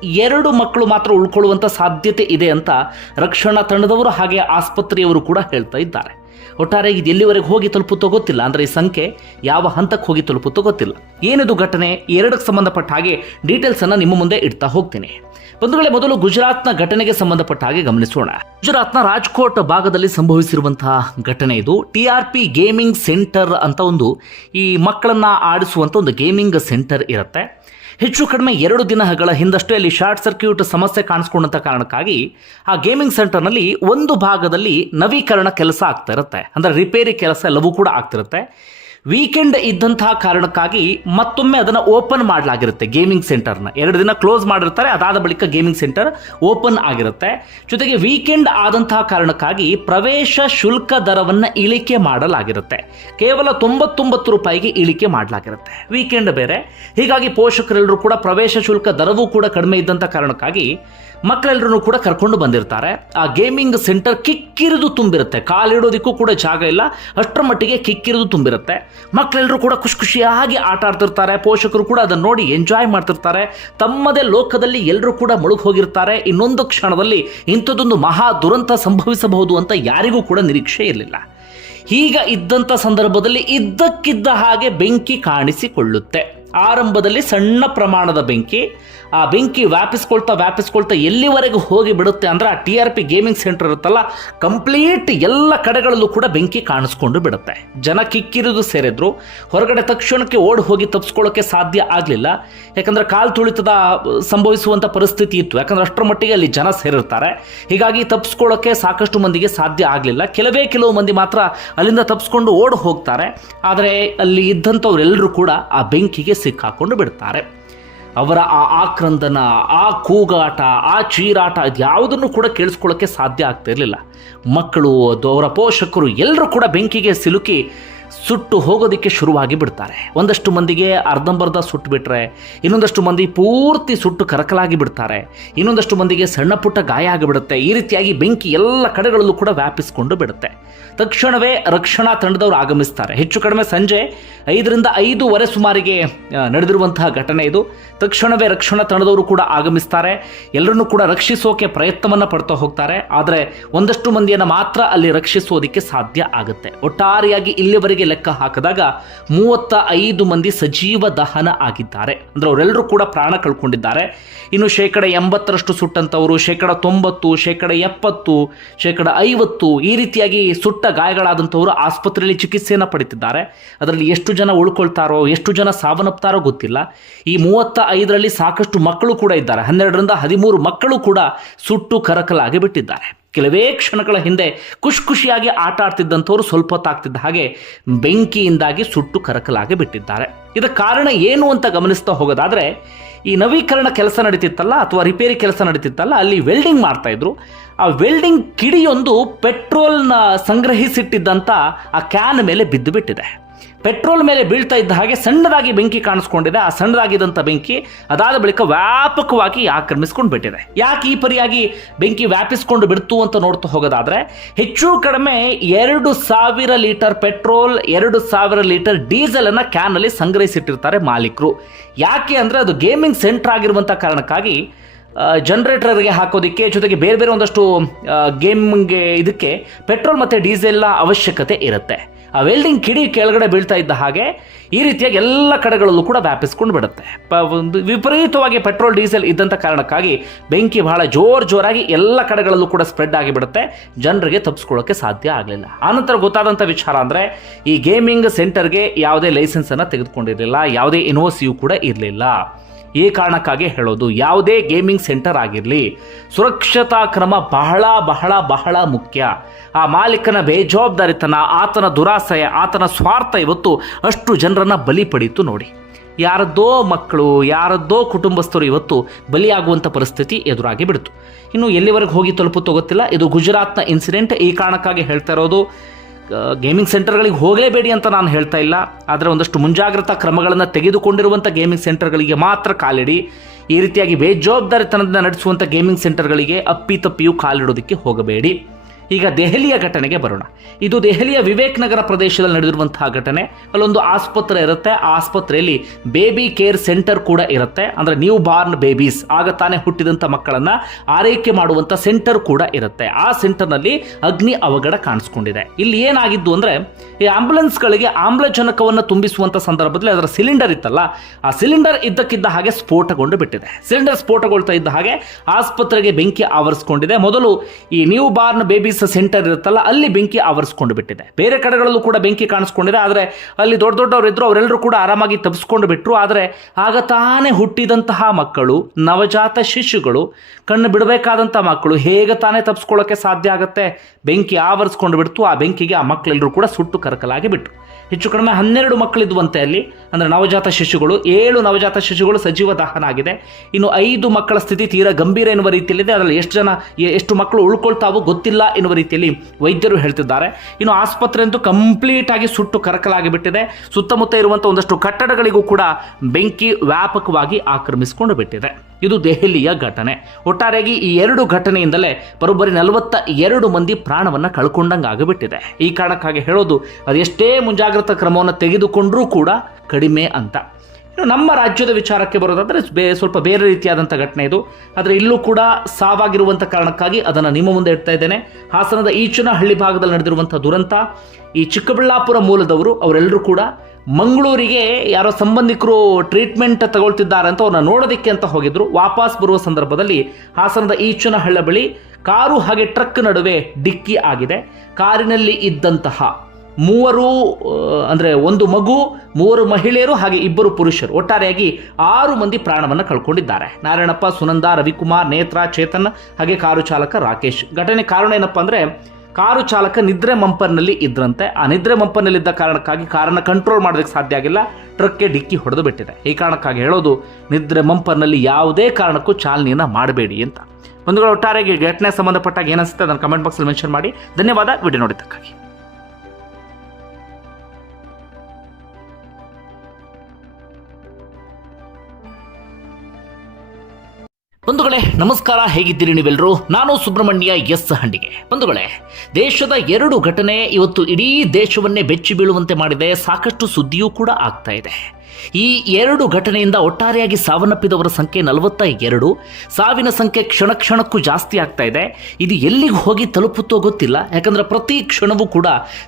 ಎರಡು ಮಕ್ಕಳು ಮಾತ್ರ ಉಳ್ಕೊಳ್ಳುವಂಥ ಸಾಧ್ಯತೆ ಇದೆ ಅಂತ ರಕ್ಷಣಾ ತಂಡದವರು ಹಾಗೆ ಆಸ್ಪತ್ರೆಯವರು ಕೂಡ ಹೇಳ್ತಾ ಇದ್ದಾರೆ. ಒಟ್ಟಾರೆ ಇದು ಎಲ್ಲಿವರೆಗೆ ಹೋಗಿ ತಲುಪುತ್ತೋ ಗೊತ್ತಿಲ್ಲ. ಅಂದ್ರೆ ಈ ಸಂಖ್ಯೆ ಯಾವ ಹಂತಕ್ಕೆ ಹೋಗಿ ತಲುಪುತ್ತೋ ಗೊತ್ತಿಲ್ಲ. ಏನಿದು ಘಟನೆ ಎರಡಕ್ಕೆ ಸಂಬಂಧಪಟ್ಟ ಹಾಗೆ ಡೀಟೇಲ್ಸ್ ಅನ್ನ ನಿಮ್ಮ ಮುಂದೆ ಇಡ್ತಾ ಹೋಗ್ತೀನಿ. ಬಂಧುಗಳೇ, ಮೊದಲು ಗುಜರಾತ್ನ ಘಟನೆಗೆ ಸಂಬಂಧಪಟ್ಟ ಹಾಗೆ ಗಮನಿಸೋಣ. ಗುಜರಾತ್ನ ರಾಜ್ಕೋಟ್ ಭಾಗದಲ್ಲಿ ಸಂಭವಿಸಿರುವಂತಹ ಘಟನೆ ಇದು. T R P gaming centre ಅಂತ ಒಂದು ಈ ಮಕ್ಕಳನ್ನ ಆಡಿಸುವಂತ ಒಂದು ಗೇಮಿಂಗ್ ಸೆಂಟರ್ ಇರುತ್ತೆ. ಹೆಚ್ಚು ಕಡಿಮೆ ಎರಡು ದಿನಗಳ ಹಿಂದಷ್ಟೇ ಅಲ್ಲಿ ಶಾರ್ಟ್ ಸರ್ಕ್ಯೂಟ್ ಸಮಸ್ಯೆ ಕಾಣಿಸ್ಕೊಂಡಂಥ ಕಾರಣಕ್ಕಾಗಿ ಆ ಗೇಮಿಂಗ್ ಸೆಂಟರ್ನಲ್ಲಿ ಒಂದು ಭಾಗದಲ್ಲಿ ನವೀಕರಣ ಕೆಲಸ ಆಗ್ತಾ ಇರುತ್ತೆ. ಅಂದ್ರೆ ರಿಪೇರಿ ಕೆಲಸ ಎಲ್ಲವೂ ಕೂಡ ಆಗ್ತಿರುತ್ತೆ. ವೀಕೆಂಡ್ ಇದ್ದಂತಹ ಕಾರಣಕ್ಕಾಗಿ ಮತ್ತೊಮ್ಮೆ ಅದನ್ನು ಓಪನ್ ಮಾಡಲಾಗಿರುತ್ತೆ ಗೇಮಿಂಗ್ ಸೆಂಟರ್ನ ಎರಡು ದಿನ ಕ್ಲೋಸ್ ಮಾಡಿರ್ತಾರೆ, ಅದಾದ ಬಳಿಕ ಗೇಮಿಂಗ್ ಸೆಂಟರ್ ಓಪನ್ ಆಗಿರುತ್ತೆ. ಜೊತೆಗೆ ವೀಕೆಂಡ್ ಆದಂತಹ ಕಾರಣಕ್ಕಾಗಿ ಪ್ರವೇಶ ಶುಲ್ಕ ದರವನ್ನು ಇಳಿಕೆ ಮಾಡಲಾಗಿರುತ್ತೆ. ಕೇವಲ ತೊಂಬತ್ತೊಂಬತ್ತು ರೂಪಾಯಿಗೆ ಇಳಿಕೆ ಮಾಡಲಾಗಿರುತ್ತೆ. ವೀಕೆಂಡ್ ಬೇರೆ. ಹೀಗಾಗಿ ಪೋಷಕರೆಲ್ಲರೂ ಕೂಡ ಪ್ರವೇಶ ಶುಲ್ಕ ದರವೂ ಕೂಡ ಕಡಿಮೆ ಇದ್ದಂಥ ಕಾರಣಕ್ಕಾಗಿ ಮಕ್ಕಳೆಲ್ಲರೂ ಕೂಡ ಕರ್ಕೊಂಡು ಬಂದಿರ್ತಾರೆ. ಆ ಗೇಮಿಂಗ್ ಸೆಂಟರ್ ಕಿಕ್ಕಿರಿದು ತುಂಬಿರುತ್ತೆ. ಕಾಲಿಡೋದಕ್ಕೂ ಕೂಡ ಜಾಗ ಇಲ್ಲ. ಅಷ್ಟರ ಮಟ್ಟಿಗೆ ಕಿಕ್ಕಿರಿದು ತುಂಬಿರುತ್ತೆ. ಮಕ್ಕಳೆಲ್ಲರೂ ಕೂಡ ಖುಷಿ ಖುಷಿಯಾಗಿ ಆಟ ಆಡ್ತಿರ್ತಾರೆ. ಪೋಷಕರು ಕೂಡ ಅದನ್ನು ನೋಡಿ ಎಂಜಾಯ್ ಮಾಡ್ತಿರ್ತಾರೆ. ತಮ್ಮದೇ ಲೋಕದಲ್ಲಿ ಎಲ್ಲರೂ ಕೂಡ ಮುಳುಗಿ ಹೋಗಿರ್ತಾರೆ. ಇನ್ನೊಂದು ಕ್ಷಣದಲ್ಲಿ ಇಂಥದ್ದೊಂದು ಮಹಾ ದುರಂತ ಸಂಭವಿಸಬಹುದು ಅಂತ ಯಾರಿಗೂ ಕೂಡ ನಿರೀಕ್ಷೆ ಇರಲಿಲ್ಲ. ಈಗ ಇದ್ದಂಥ ಸಂದರ್ಭದಲ್ಲಿ ಇದ್ದಕ್ಕಿದ್ದ ಹಾಗೆ ಬೆಂಕಿ ಕಾಣಿಸಿಕೊಳ್ಳುತ್ತೆ. ಆರಂಭದಲ್ಲಿ ಸಣ್ಣ ಪ್ರಮಾಣದ ಬೆಂಕಿ, ಆ ಬೆಂಕಿ ವ್ಯಾಪಿಸ್ಕೊಳ್ತಾ ವ್ಯಾಪಿಸ್ಕೊಳ್ತಾ ಎಲ್ಲಿವರೆಗೂ ಹೋಗಿ ಬಿಡುತ್ತೆ ಅಂದರೆ ಆ T R P gaming centre ಇರುತ್ತಲ್ಲ, ಕಂಪ್ಲೀಟ್ ಎಲ್ಲ ಕಡೆಗಳಲ್ಲೂ ಕೂಡ ಬೆಂಕಿ ಕಾಣಿಸ್ಕೊಂಡು ಬಿಡುತ್ತೆ. ಜನ ಕಿಕ್ಕಿರಿದು ಸೇರಿದ್ರು, ಹೊರಗಡೆ ತಕ್ಷಣಕ್ಕೆ ಓಡಿ ಹೋಗಿ ತಪ್ಪಿಸ್ಕೊಳ್ಳೋಕೆ ಸಾಧ್ಯ ಆಗಲಿಲ್ಲ. ಯಾಕಂದರೆ ಕಾಲು ತುಳಿತದ ಸಂಭವಿಸುವಂಥ ಪರಿಸ್ಥಿತಿ ಇತ್ತು. ಯಾಕಂದರೆ ಅಷ್ಟರ ಮಟ್ಟಿಗೆ ಅಲ್ಲಿ ಜನ ಸೇರಿರ್ತಾರೆ. ಹೀಗಾಗಿ ತಪ್ಪಿಸ್ಕೊಳ್ಳೋಕೆ ಸಾಕಷ್ಟು ಮಂದಿಗೆ ಸಾಧ್ಯ ಆಗಲಿಲ್ಲ. ಕೆಲವೇ ಕೆಲವು ಮಂದಿ ಮಾತ್ರ ಅಲ್ಲಿಂದ ತಪ್ಪಿಸ್ಕೊಂಡು ಓಡಿ ಹೋಗ್ತಾರೆ. ಆದರೆ ಅಲ್ಲಿ ಇದ್ದಂಥವ್ರೆಲ್ಲರೂ ಕೂಡ ಆ ಬೆಂಕಿಗೆ ಸಿಕ್ಕಾಕೊಂಡು ಬಿಡ್ತಾರೆ. ಅವರ ಆ ಆಕ್ರಂದನ, ಆ ಕೂಗಾಟ, ಆ ಚೀರಾಟ ಯಾವುದನ್ನು ಕೂಡ ಕೇಳಿಸ್ಕೊಳ್ಳೋಕ್ಕೆ ಸಾಧ್ಯ ಆಗ್ತಿರಲಿಲ್ಲ. ಮಕ್ಕಳು ಅದು ಅವರ ಪೋಷಕರು ಎಲ್ಲರೂ ಕೂಡ ಬೆಂಕಿಗೆ ಸಿಲುಕಿ ಸುಟ್ಟು ಹೋಗೋದಕ್ಕೆ ಶುರುವಾಗಿ ಬಿಡ್ತಾರೆ. ಒಂದಷ್ಟು ಮಂದಿಗೆ ಅರ್ಧಂಬರ್ಧ ಸುಟ್ಟು ಬಿಟ್ಟರೆ ಇನ್ನೊಂದಷ್ಟು ಮಂದಿ ಪೂರ್ತಿ ಸುಟ್ಟು ಕರಕಲಾಗಿ ಬಿಡ್ತಾರೆ. ಇನ್ನೊಂದಷ್ಟು ಮಂದಿಗೆ ಸಣ್ಣ ಪುಟ್ಟ ಗಾಯ ಆಗಿಬಿಡುತ್ತೆ. ಈ ರೀತಿಯಾಗಿ ಬೆಂಕಿ ಎಲ್ಲ ಕಡೆಗಳಲ್ಲೂ ಕೂಡ ವ್ಯಾಪಿಸಿಕೊಂಡು ಬಿಡುತ್ತೆ. ತಕ್ಷಣವೇ ರಕ್ಷಣಾ ತಂಡದವರು ಆಗಮಿಸ್ತಾರೆ. ಹೆಚ್ಚು ಕಡಿಮೆ ಸಂಜೆ ಐದರಿಂದ ಐದೂವರೆ ಸುಮಾರಿಗೆ ನಡೆದಿರುವಂತಹ ಘಟನೆ ಇದು. ತಕ್ಷಣವೇ ರಕ್ಷಣಾ ತಂಡದವರು ಕೂಡ ಆಗಮಿಸ್ತಾರೆ. ಎಲ್ಲರನ್ನೂ ಕೂಡ ರಕ್ಷಿಸೋಕೆ ಪ್ರಯತ್ನವನ್ನು ಪಡ್ತಾ ಹೋಗ್ತಾರೆ. ಆದರೆ ಒಂದಷ್ಟು ಮಂದಿಯನ್ನು ಮಾತ್ರ ಅಲ್ಲಿ ರಕ್ಷಿಸೋದಕ್ಕೆ ಸಾಧ್ಯ ಆಗುತ್ತೆ. ಒಟ್ಟಾರೆಯಾಗಿ ಇಲ್ಲಿವರೆಗೆ ಲೆಕ್ಕ ಹಾಕಿದಾಗ ಮೂವತ್ತ ಐದು ಮಂದಿ ಸಜೀವ ದಹನ ಆಗಿದ್ದಾರೆ. ಅಂದ್ರೆ ಅವರೆಲ್ಲರೂ ಕೂಡ ಪ್ರಾಣ ಕಳ್ಕೊಂಡಿದ್ದಾರೆ. ಇನ್ನು ಶೇಕಡ ಎಂಬತ್ತರಷ್ಟು ಸುಟ್ಟಂಥವರು, ಶೇಕಡ ತೊಂಬತ್ತು, ಶೇಕಡ ಎಪ್ಪತ್ತು, ಶೇಕಡ ಐವತ್ತು ಈ ರೀತಿಯಾಗಿ ಸುಟ್ಟ ಗಾಯಗಳಾದಂಥವರು ಆಸ್ಪತ್ರೆಯಲ್ಲಿ ಚಿಕಿತ್ಸೆಯನ್ನು ಪಡಿತಿದ್ದಾರೆ ಅದರಲ್ಲಿ ಎಷ್ಟು ಜನ ಉಳ್ಕೊಳ್ತಾರೋ, ಎಷ್ಟು ಜನ ಸಾವನ್ನಪ್ತಾರೋ ಗೊತ್ತಿಲ್ಲ. ಈ ಮೂವತ್ತ ಐದರಲ್ಲಿ ಸಾಕಷ್ಟು ಮಕ್ಕಳು ಕೂಡ ಇದ್ದಾರೆ. ಹನ್ನೆರಡರಿಂದ ಹದಿಮೂರು ಮಕ್ಕಳು ಕೂಡ ಸುಟ್ಟು ಕರಕಲಾಗಿ ಬಿಟ್ಟಿದ್ದಾರೆ ಕೆಲವೇ ಕ್ಷಣಗಳ ಹಿಂದೆ ಖುಷಿ ಖುಷಿಯಾಗಿ ಆಟ ಆಡ್ತಿದ್ದಂಥವ್ರು ಸ್ವಲ್ಪ ಹೊತ್ತಾಗ್ತಿದ್ದ ಹಾಗೆ ಬೆಂಕಿಯಿಂದಾಗಿ ಸುಟ್ಟು ಕರಕಲಾಗಿ ಬಿಟ್ಟಿದ್ದಾರೆ ಇದಕ್ಕೆ ಕಾರಣ ಏನು ಅಂತ ಗಮನಿಸ್ತಾ ಹೋಗೋದಾದ್ರೆ, ಈ ನವೀಕರಣ ಕೆಲಸ ನಡೀತಿತ್ತಲ್ಲ ಅಥವಾ ರಿಪೇರಿ ಕೆಲಸ ನಡೀತಿತ್ತಲ್ಲ, ಅಲ್ಲಿ ವೆಲ್ಡಿಂಗ್ ಮಾಡ್ತಾ ಇದ್ರು. ಆ ವೆಲ್ಡಿಂಗ್ ಕಿಡಿಯೊಂದು ಪೆಟ್ರೋಲ್ನ ಸಂಗ್ರಹಿಸಿಟ್ಟಿದ್ದಂಥ ಆ ಕ್ಯಾನ್ ಮೇಲೆ ಬಿದ್ದು ಬಿಟ್ಟಿದೆ ಪೆಟ್ರೋಲ್ ಮೇಲೆ ಬೀಳ್ತಾ ಇದ್ದ ಹಾಗೆ ಸಣ್ಣದಾಗಿ ಬೆಂಕಿ ಕಾಣಿಸ್ಕೊಂಡಿದೆ. ಆ ಸಣ್ಣದಾಗಿದ್ದಂಥ ಬೆಂಕಿ ಅದಾದ ಬಳಿಕ ವ್ಯಾಪಕವಾಗಿ ಆಕ್ರಮಿಸ್ಕೊಂಡು ಬಿಟ್ಟಿದೆ. ಯಾಕೆ ಈ ಪರಿಯಾಗಿ ಬೆಂಕಿ ವ್ಯಾಪಿಸ್ಕೊಂಡು ಬಿಡ್ತು ಅಂತ ನೋಡ್ತಾ ಹೋಗೋದಾದ್ರೆ, ಹೆಚ್ಚು ಕಡಿಮೆ ಎರಡು ಸಾವಿರ ಲೀಟರ್ ಪೆಟ್ರೋಲ್, ಎರಡು ಸಾವಿರ ಲೀಟರ್ ಡೀಸೆಲ್ ಅನ್ನ ಕ್ಯಾನ್ ಅಲ್ಲಿ ಸಂಗ್ರಹಿಸಿಟ್ಟಿರ್ತಾರೆ ಮಾಲೀಕರು. ಯಾಕೆ ಅಂದ್ರೆ ಅದು ಗೇಮಿಂಗ್ ಸೆಂಟರ್ ಆಗಿರುವಂಥ ಕಾರಣಕ್ಕಾಗಿ ಜನರೇಟರ್ಗೆ ಹಾಕೋದಕ್ಕೆ, ಜೊತೆಗೆ ಬೇರೆ ಬೇರೆ ಒಂದಷ್ಟು ಗೇಮ್ಗೆ ಇದಕ್ಕೆ ಪೆಟ್ರೋಲ್ ಮತ್ತು ಡೀಸೆಲ್ನ ಅವಶ್ಯಕತೆ ಇರುತ್ತೆ. ಆ ವೆಲ್ಡಿಂಗ್ ಕಿಡಿ ಕೆಳಗಡೆ ಬೀಳ್ತಾ ಇದ್ದ ಹಾಗೆ ಈ ರೀತಿಯಾಗಿ ಎಲ್ಲ ಕಡೆಗಳಲ್ಲೂ ಕೂಡ ವ್ಯಾಪಿಸ್ಕೊಂಡು ಬಿಡುತ್ತೆ. ಪ, ಒಂದು ವಿಪರೀತವಾಗಿ ಪೆಟ್ರೋಲ್ ಡೀಸೆಲ್ ಇದ್ದಂಥ ಕಾರಣಕ್ಕಾಗಿ ಬೆಂಕಿ ಬಹಳ ಜೋರ್ ಜೋರಾಗಿ ಎಲ್ಲ ಕಡೆಗಳಲ್ಲೂ ಕೂಡ ಸ್ಪ್ರೆಡ್ ಆಗಿಬಿಡುತ್ತೆ ಜನರಿಗೆ ತಪ್ಪಿಸ್ಕೊಳ್ಳೋಕೆ ಸಾಧ್ಯ ಆಗಲಿಲ್ಲ. ಆನಂತರ ಗೊತ್ತಾದಂಥ ವಿಚಾರ ಅಂದರೆ ಈ ಗೇಮಿಂಗ್ ಸೆಂಟರ್ಗೆ ಯಾವುದೇ ಲೈಸೆನ್ಸನ್ನು ತೆಗೆದುಕೊಂಡಿರಲಿಲ್ಲ, ಯಾವುದೇ ಎನ್ ಒ ಸಿಯು ಕೂಡ ಇರಲಿಲ್ಲ. ಈ ಕಾರಣಕ್ಕಾಗಿ ಹೇಳೋದು, ಯಾವುದೇ ಗೇಮಿಂಗ್ ಸೆಂಟರ್ ಆಗಿರಲಿ, ಸುರಕ್ಷತಾ ಕ್ರಮ ಬಹಳ ಬಹಳ ಬಹಳ ಮುಖ್ಯ. ಆ ಮಾಲೀಕನ ಬೇಜವಾಬ್ದಾರಿತನ, ಆತನ ದುರಾಸೆ, ಆತನ ಸ್ವಾರ್ಥ ಇವತ್ತು ಅಷ್ಟು ಜನರನ್ನ ಬಲಿ ಪಡೀತು ನೋಡಿ. ಯಾರದ್ದೋ ಮಕ್ಕಳು, ಯಾರದ್ದೋ ಕುಟುಂಬಸ್ಥರು ಇವತ್ತು ಬಲಿಯಾಗುವಂಥ ಪರಿಸ್ಥಿತಿ ಎದುರಾಗಿ ಬಿಡ್ತು. ಇನ್ನು ಎಲ್ಲಿವರೆಗೆ ಹೋಗಿ ತಲುಪುತ್ತೋ ಗೊತ್ತಿಲ್ಲ. ಇದು ಗುಜರಾತ್ನ ಇನ್ಸಿಡೆಂಟ್ ಈ ಕಾರಣಕ್ಕಾಗಿ ಹೇಳ್ತಾ ಇರೋದು ಗೇಮಿಂಗ್ ಸೆಂಟರ್ಗಳಿಗೆ ಹೋಗಲೇಬೇಡಿ ಅಂತ ನಾನು ಹೇಳ್ತಾ ಇಲ್ಲ. ಆದರೆ ಒಂದಷ್ಟು ಮುಂಜಾಗ್ರತಾ ಕ್ರಮಗಳನ್ನು ತೆಗೆದುಕೊಂಡಿರುವಂಥ ಗೇಮಿಂಗ್ ಸೆಂಟರ್ಗಳಿಗೆ ಮಾತ್ರ ಕಾಲಿಡಿ. ಈ ರೀತಿಯಾಗಿ ಬೇಜವಾಬ್ದಾರಿತನದಿಂದ ನಡೆಸುವಂಥ ಗೇಮಿಂಗ್ ಸೆಂಟರ್ಗಳಿಗೆ ಅಪ್ಪಿತಪ್ಪಿಯೂ ಕಾಲಿಡೋದಕ್ಕೆ ಹೋಗಬೇಡಿ. ಈಗ ದೆಹಲಿಯ ಘಟನೆಗೆ ಬರೋಣ. ಇದು ದೆಹಲಿಯ ವಿವೇಕ್ ನಗರ ಪ್ರದೇಶದಲ್ಲಿ ನಡೆದಿರುವಂತಹ ಘಟನೆ. ಅಲ್ಲೊಂದು ಆಸ್ಪತ್ರೆ ಇರುತ್ತೆ. ಆ ಆಸ್ಪತ್ರೆಯಲ್ಲಿ ಬೇಬಿ ಕೇರ್ ಸೆಂಟರ್ ಕೂಡ ಇರುತ್ತೆ. ಅಂದ್ರೆ ನ್ಯೂ ಬಾರ್ನ್ ಬೇಬೀಸ್. ಆಗ ತಾನೇ ಹುಟ್ಟಿದಂಥ ಮಕ್ಕಳನ್ನ ಆರೈಕೆ ಮಾಡುವಂತ ಸೆಂಟರ್ ಕೂಡ ಇರುತ್ತೆ. ಆ ಸೆಂಟರ್ನಲ್ಲಿ ಅಗ್ನಿ ಅವಘಡ ಕಾಣಿಸ್ಕೊಂಡಿದೆ. ಇಲ್ಲಿ ಏನಾಗಿದ್ದು ಅಂದ್ರೆ, ಈ ಆಂಬ್ಯುಲೆನ್ಸ್ಗಳಿಗೆ ಆಮ್ಲಜನಕವನ್ನು ತುಂಬಿಸುವಂತ ಸಂದರ್ಭದಲ್ಲಿ ಅದರ ಸಿಲಿಂಡರ್ ಇತ್ತಲ್ಲ, ಆ ಸಿಲಿಂಡರ್ ಇದ್ದಕ್ಕಿದ್ದ ಹಾಗೆ ಸ್ಫೋಟಗೊಂಡು ಬಿಟ್ಟಿದೆ. ಸಿಲಿಂಡರ್ ಸ್ಫೋಟಗೊಳ್ತಾ ಇದ್ದ ಹಾಗೆ ಆಸ್ಪತ್ರೆಗೆ ಬೆಂಕಿ ಆವರಿಸಿಕೊಂಡಿದೆ. ಮೊದಲು ಈ ನ್ಯೂ ಬಾರ್ನ್ ಬೇಬೀಸ್ ಸೆಂಟರ್ ಇರುತ್ತಲ್ಲ, ಅಲ್ಲಿ ಬೆಂಕಿ ಆವರಿಸ್ಕೊಂಡು ಬಿಟ್ಟಿದೆ. ಬೇರೆ ಕಡೆಗಳಲ್ಲೂ ಕೂಡ ಬೆಂಕಿ ಕಾಣಿಸ್ಕೊಂಡಿದೆ, ಆದರೆ ಅಲ್ಲಿ ದೊಡ್ಡ ದೊಡ್ಡವರು ಇದ್ರು ಅವರೆಲ್ಲರೂ ಕೂಡ ಆರಾಮಾಗಿ ತಪ್ಪಿಸ್ಕೊಂಡು ಬಿಟ್ಟರು ಆದರೆ ಆಗ ತಾನೇ ಹುಟ್ಟಿದಂತಹ ಮಕ್ಕಳು, ನವಜಾತ ಶಿಶುಗಳು, ಕಣ್ಣು ಬಿಡಬೇಕಾದಂಥ ಮಕ್ಕಳು ಹೇಗೆ ತಾನೇ ತಪ್ಪಿಸ್ಕೊಳ್ಳೋಕೆ ಸಾಧ್ಯ ಆಗುತ್ತೆ? ಬೆಂಕಿ ಆವರಿಸ್ಕೊಂಡು ಬಿಡ್ತು. ಆ ಬೆಂಕಿಗೆ ಆ ಮಕ್ಕಳೆಲ್ಲರೂ ಕೂಡ ಸುಟ್ಟು ಕರಕಲಾಗಿ ಬಿಟ್ರು. ಹೆಚ್ಚು ಕಡಿಮೆ ಹನ್ನೆರಡು ಮಕ್ಕಳಿದ್ವಂತೆ ಅಲ್ಲಿ. ಅಂದರೆ ನವಜಾತ ಶಿಶುಗಳು, ಏಳು ನವಜಾತ ಶಿಶುಗಳು ಸಜೀವ ದಹನ ಆಗಿದೆ. ಇನ್ನು ಐದು ಮಕ್ಕಳ ಸ್ಥಿತಿ ತೀರಾ ಗಂಭೀರ ಎನ್ನುವ ರೀತಿಯಲ್ಲಿದೆ. ಅದರಲ್ಲಿ ಎಷ್ಟು ಜನ ಎಷ್ಟು ಮಕ್ಕಳು ಉಳ್ಕೊಳ್ತಾವೋ ಗೊತ್ತಿಲ್ಲ. ಎನ್ನುವ ರೀತಿಯಲ್ಲಿ ವೈದ್ಯರು ಹೇಳ್ತಿದ್ದಾರೆ. ಇನ್ನು ಆಸ್ಪತ್ರೆ ಅಂತೂ ಕಂಪ್ಲೀಟ್ ಆಗಿ ಸುಟ್ಟು ಕರಕಲಾಗಿ ಬಿಟ್ಟಿದೆ ಸುತ್ತಮುತ್ತ ಇರುವಂತಹ ಒಂದಷ್ಟು ಕಟ್ಟಡಗಳಿಗೂ ಕೂಡ ಬೆಂಕಿ ವ್ಯಾಪಕವಾಗಿ ಆಕ್ರಮಿಸಿಕೊಂಡು ಬಿಟ್ಟಿದೆ. ಇದು ದೆಹಲಿಯ ಘಟನೆ. ಒಟ್ಟಾರೆಯಾಗಿ ಈ ಎರಡು ಘಟನೆಯಿಂದಲೇ ಬರೋಬ್ಬರಿ ನಲವತ್ತ ಎರಡು ಮಂದಿ ಪ್ರಾಣವನ್ನ ಕಳ್ಕೊಂಡಂಗೆ ಆಗಿಬಿಟ್ಟಿದೆ ಈ ಕಾರಣಕ್ಕಾಗಿ ಹೇಳೋದು, ಅದೆಷ್ಟೇ ಮುಂಜಾಗ್ರತಾ ಕ್ರಮವನ್ನು ತೆಗೆದುಕೊಂಡರೂ ಕೂಡ ಕಡಿಮೆ ಅಂತ. ನಮ್ಮ ರಾಜ್ಯದ ವಿಚಾರಕ್ಕೆ ಬರೋದಾದರೆ ಬೇ ಸ್ವಲ್ಪ ಬೇರೆ ರೀತಿಯಾದಂಥ ಘಟನೆ ಇದು. ಆದರೆ ಇಲ್ಲೂ ಕೂಡ ಸಾವಾಗಿರುವಂಥ ಕಾರಣಕ್ಕಾಗಿ ಅದನ್ನು ನಿಮ್ಮ ಮುಂದೆ ಇಡ್ತಾ ಇದ್ದೇನೆ. ಹಾಸನದ ಈಚನಹಳ್ಳಿ ಭಾಗದಲ್ಲಿ ನಡೆದಿರುವಂಥ ದುರಂತ, ಈ ಚಿಕ್ಕಬಳ್ಳಾಪುರ ಮೂಲದವರು ಅವರೆಲ್ಲರೂ ಕೂಡ ಮಂಗಳೂರಿಗೆ ಯಾರೋ ಸಂಬಂಧಿಕರು ಟ್ರೀಟ್ಮೆಂಟ್ ತಗೊಳ್ತಿದ್ದಾರೆ ಅಂತ ಅವ್ರನ್ನ ನೋಡೋದಕ್ಕೆ ಅಂತ ಹೋಗಿದ್ರು. ವಾಪಸ್ ಬರುವ ಸಂದರ್ಭದಲ್ಲಿ ಹಾಸನದ ಈಚನಹಳ್ಳ ಬಳಿ ಕಾರು ಹಾಗೆ ಟ್ರಕ್ ನಡುವೆ ಡಿಕ್ಕಿ ಆಗಿದೆ. ಕಾರಿನಲ್ಲಿ ಇದ್ದಂತಹ ಮೂವರು ಅಂದರೆ ಒಂದು ಮಗು, ಮೂವರು ಮಹಿಳೆಯರು, ಹಾಗೆ ಇಬ್ಬರು ಪುರುಷರು. ಒಟ್ಟಾರೆಯಾಗಿ ಆರು ಮಂದಿ ಪ್ರಾಣವನ್ನು ಕಳ್ಕೊಂಡಿದ್ದಾರೆ. ನಾರಾಯಣಪ್ಪ, ಸುನಂದ, ರವಿಕುಮಾರ್, ನೇತ್ರ, ಚೇತನ್, ಹಾಗೆ ಕಾರು ಚಾಲಕ ರಾಕೇಶ್. ಘಟನೆ ಕಾರಣ ಏನಪ್ಪ ಅಂದರೆ, ಕಾರು ಚಾಲಕ ನಿದ್ರೆ ಮಂಪರ್ನಲ್ಲಿ ಇದ್ರಂತೆ. ಆ ನಿದ್ರೆ ಮಂಪರ್ನಲ್ಲಿದ್ದ ಕಾರಣಕ್ಕಾಗಿ, ಕಾರನ್ನು ಕಂಟ್ರೋಲ್ ಮಾಡೋದಕ್ಕೆ ಸಾಧ್ಯ ಆಗಿಲ್ಲ. ಟ್ರಕ್ಗೆ ಡಿಕ್ಕಿ ಹೊಡೆದು ಬಿಟ್ಟಿದೆ. ಈ ಕಾರಣಕ್ಕಾಗಿ ಹೇಳೋದು, ನಿದ್ರೆ ಮಂಪರ್ನಲ್ಲಿ ಯಾವುದೇ ಕಾರಣಕ್ಕೂ ಚಾಲನೆಯನ್ನು ಮಾಡಬೇಡಿ ಅಂತ. ಒಂದುಗಳ ಒಟ್ಟಾರೆಯಾಗಿ ಘಟನೆ ಸಂಬಂಧಪಟ್ಟಾಗ ಏನಿಸುತ್ತೆ ಅದನ್ನು ಕಮೆಂಟ್ ಬಾಕ್ಸಲ್ಲಿ ಮೆನ್ಷನ್ ಮಾಡಿ. ಧನ್ಯವಾದ. ವಿಡಿಯೋ ನೋಡಿದ್ದಕ್ಕಾಗಿ. ಬಂಧುಗಳೇ, ನಮಸ್ಕಾರ, ಹೇಗಿದ್ದೀರಿ ನೀವೆಲ್ಲರೂ ನಾನು ಸುಬ್ರಹ್ಮಣ್ಯ ಎಸ್ ಹಂಡಿಗೆ. ಬಂಧುಗಳೇ, ದೇಶದ ಎರಡು ಘಟನೆ ಇವತ್ತು ಇಡೀ ದೇಶವನ್ನೇ ಬೆಚ್ಚಿ ಬೀಳುವಂತೆ ಮಾಡಿದೆ. ಸಾಕಷ್ಟು ಸುದ್ದಿಯೂ ಕೂಡ ಆಗ್ತಾ ಇದೆ. ಈ ಎರಡು ಘಟನೆಯಿಂದ ಒಟ್ಟಾರೆಯಾಗಿ ಸಾವನ್ನಪ್ಪಿದವರ ಸಂಖ್ಯೆ ನಲವತ್ತ ಎರಡು ಸಾವಿನ ಸಂಖ್ಯೆ ಕ್ಷಣ ಕ್ಷಣಕ್ಕೂ ಜಾಸ್ತಿ ಆಗ್ತಾ ಇದೆ. ಇದು ಎಲ್ಲಿಗೆ ಹೋಗಿ ತಲುಪುತ್ತೋ ಗೊತ್ತಿಲ್ಲ. ಯಾಕಂದ್ರೆ ಪ್ರತಿ ಕ್ಷಣವೂ ಕೂಡ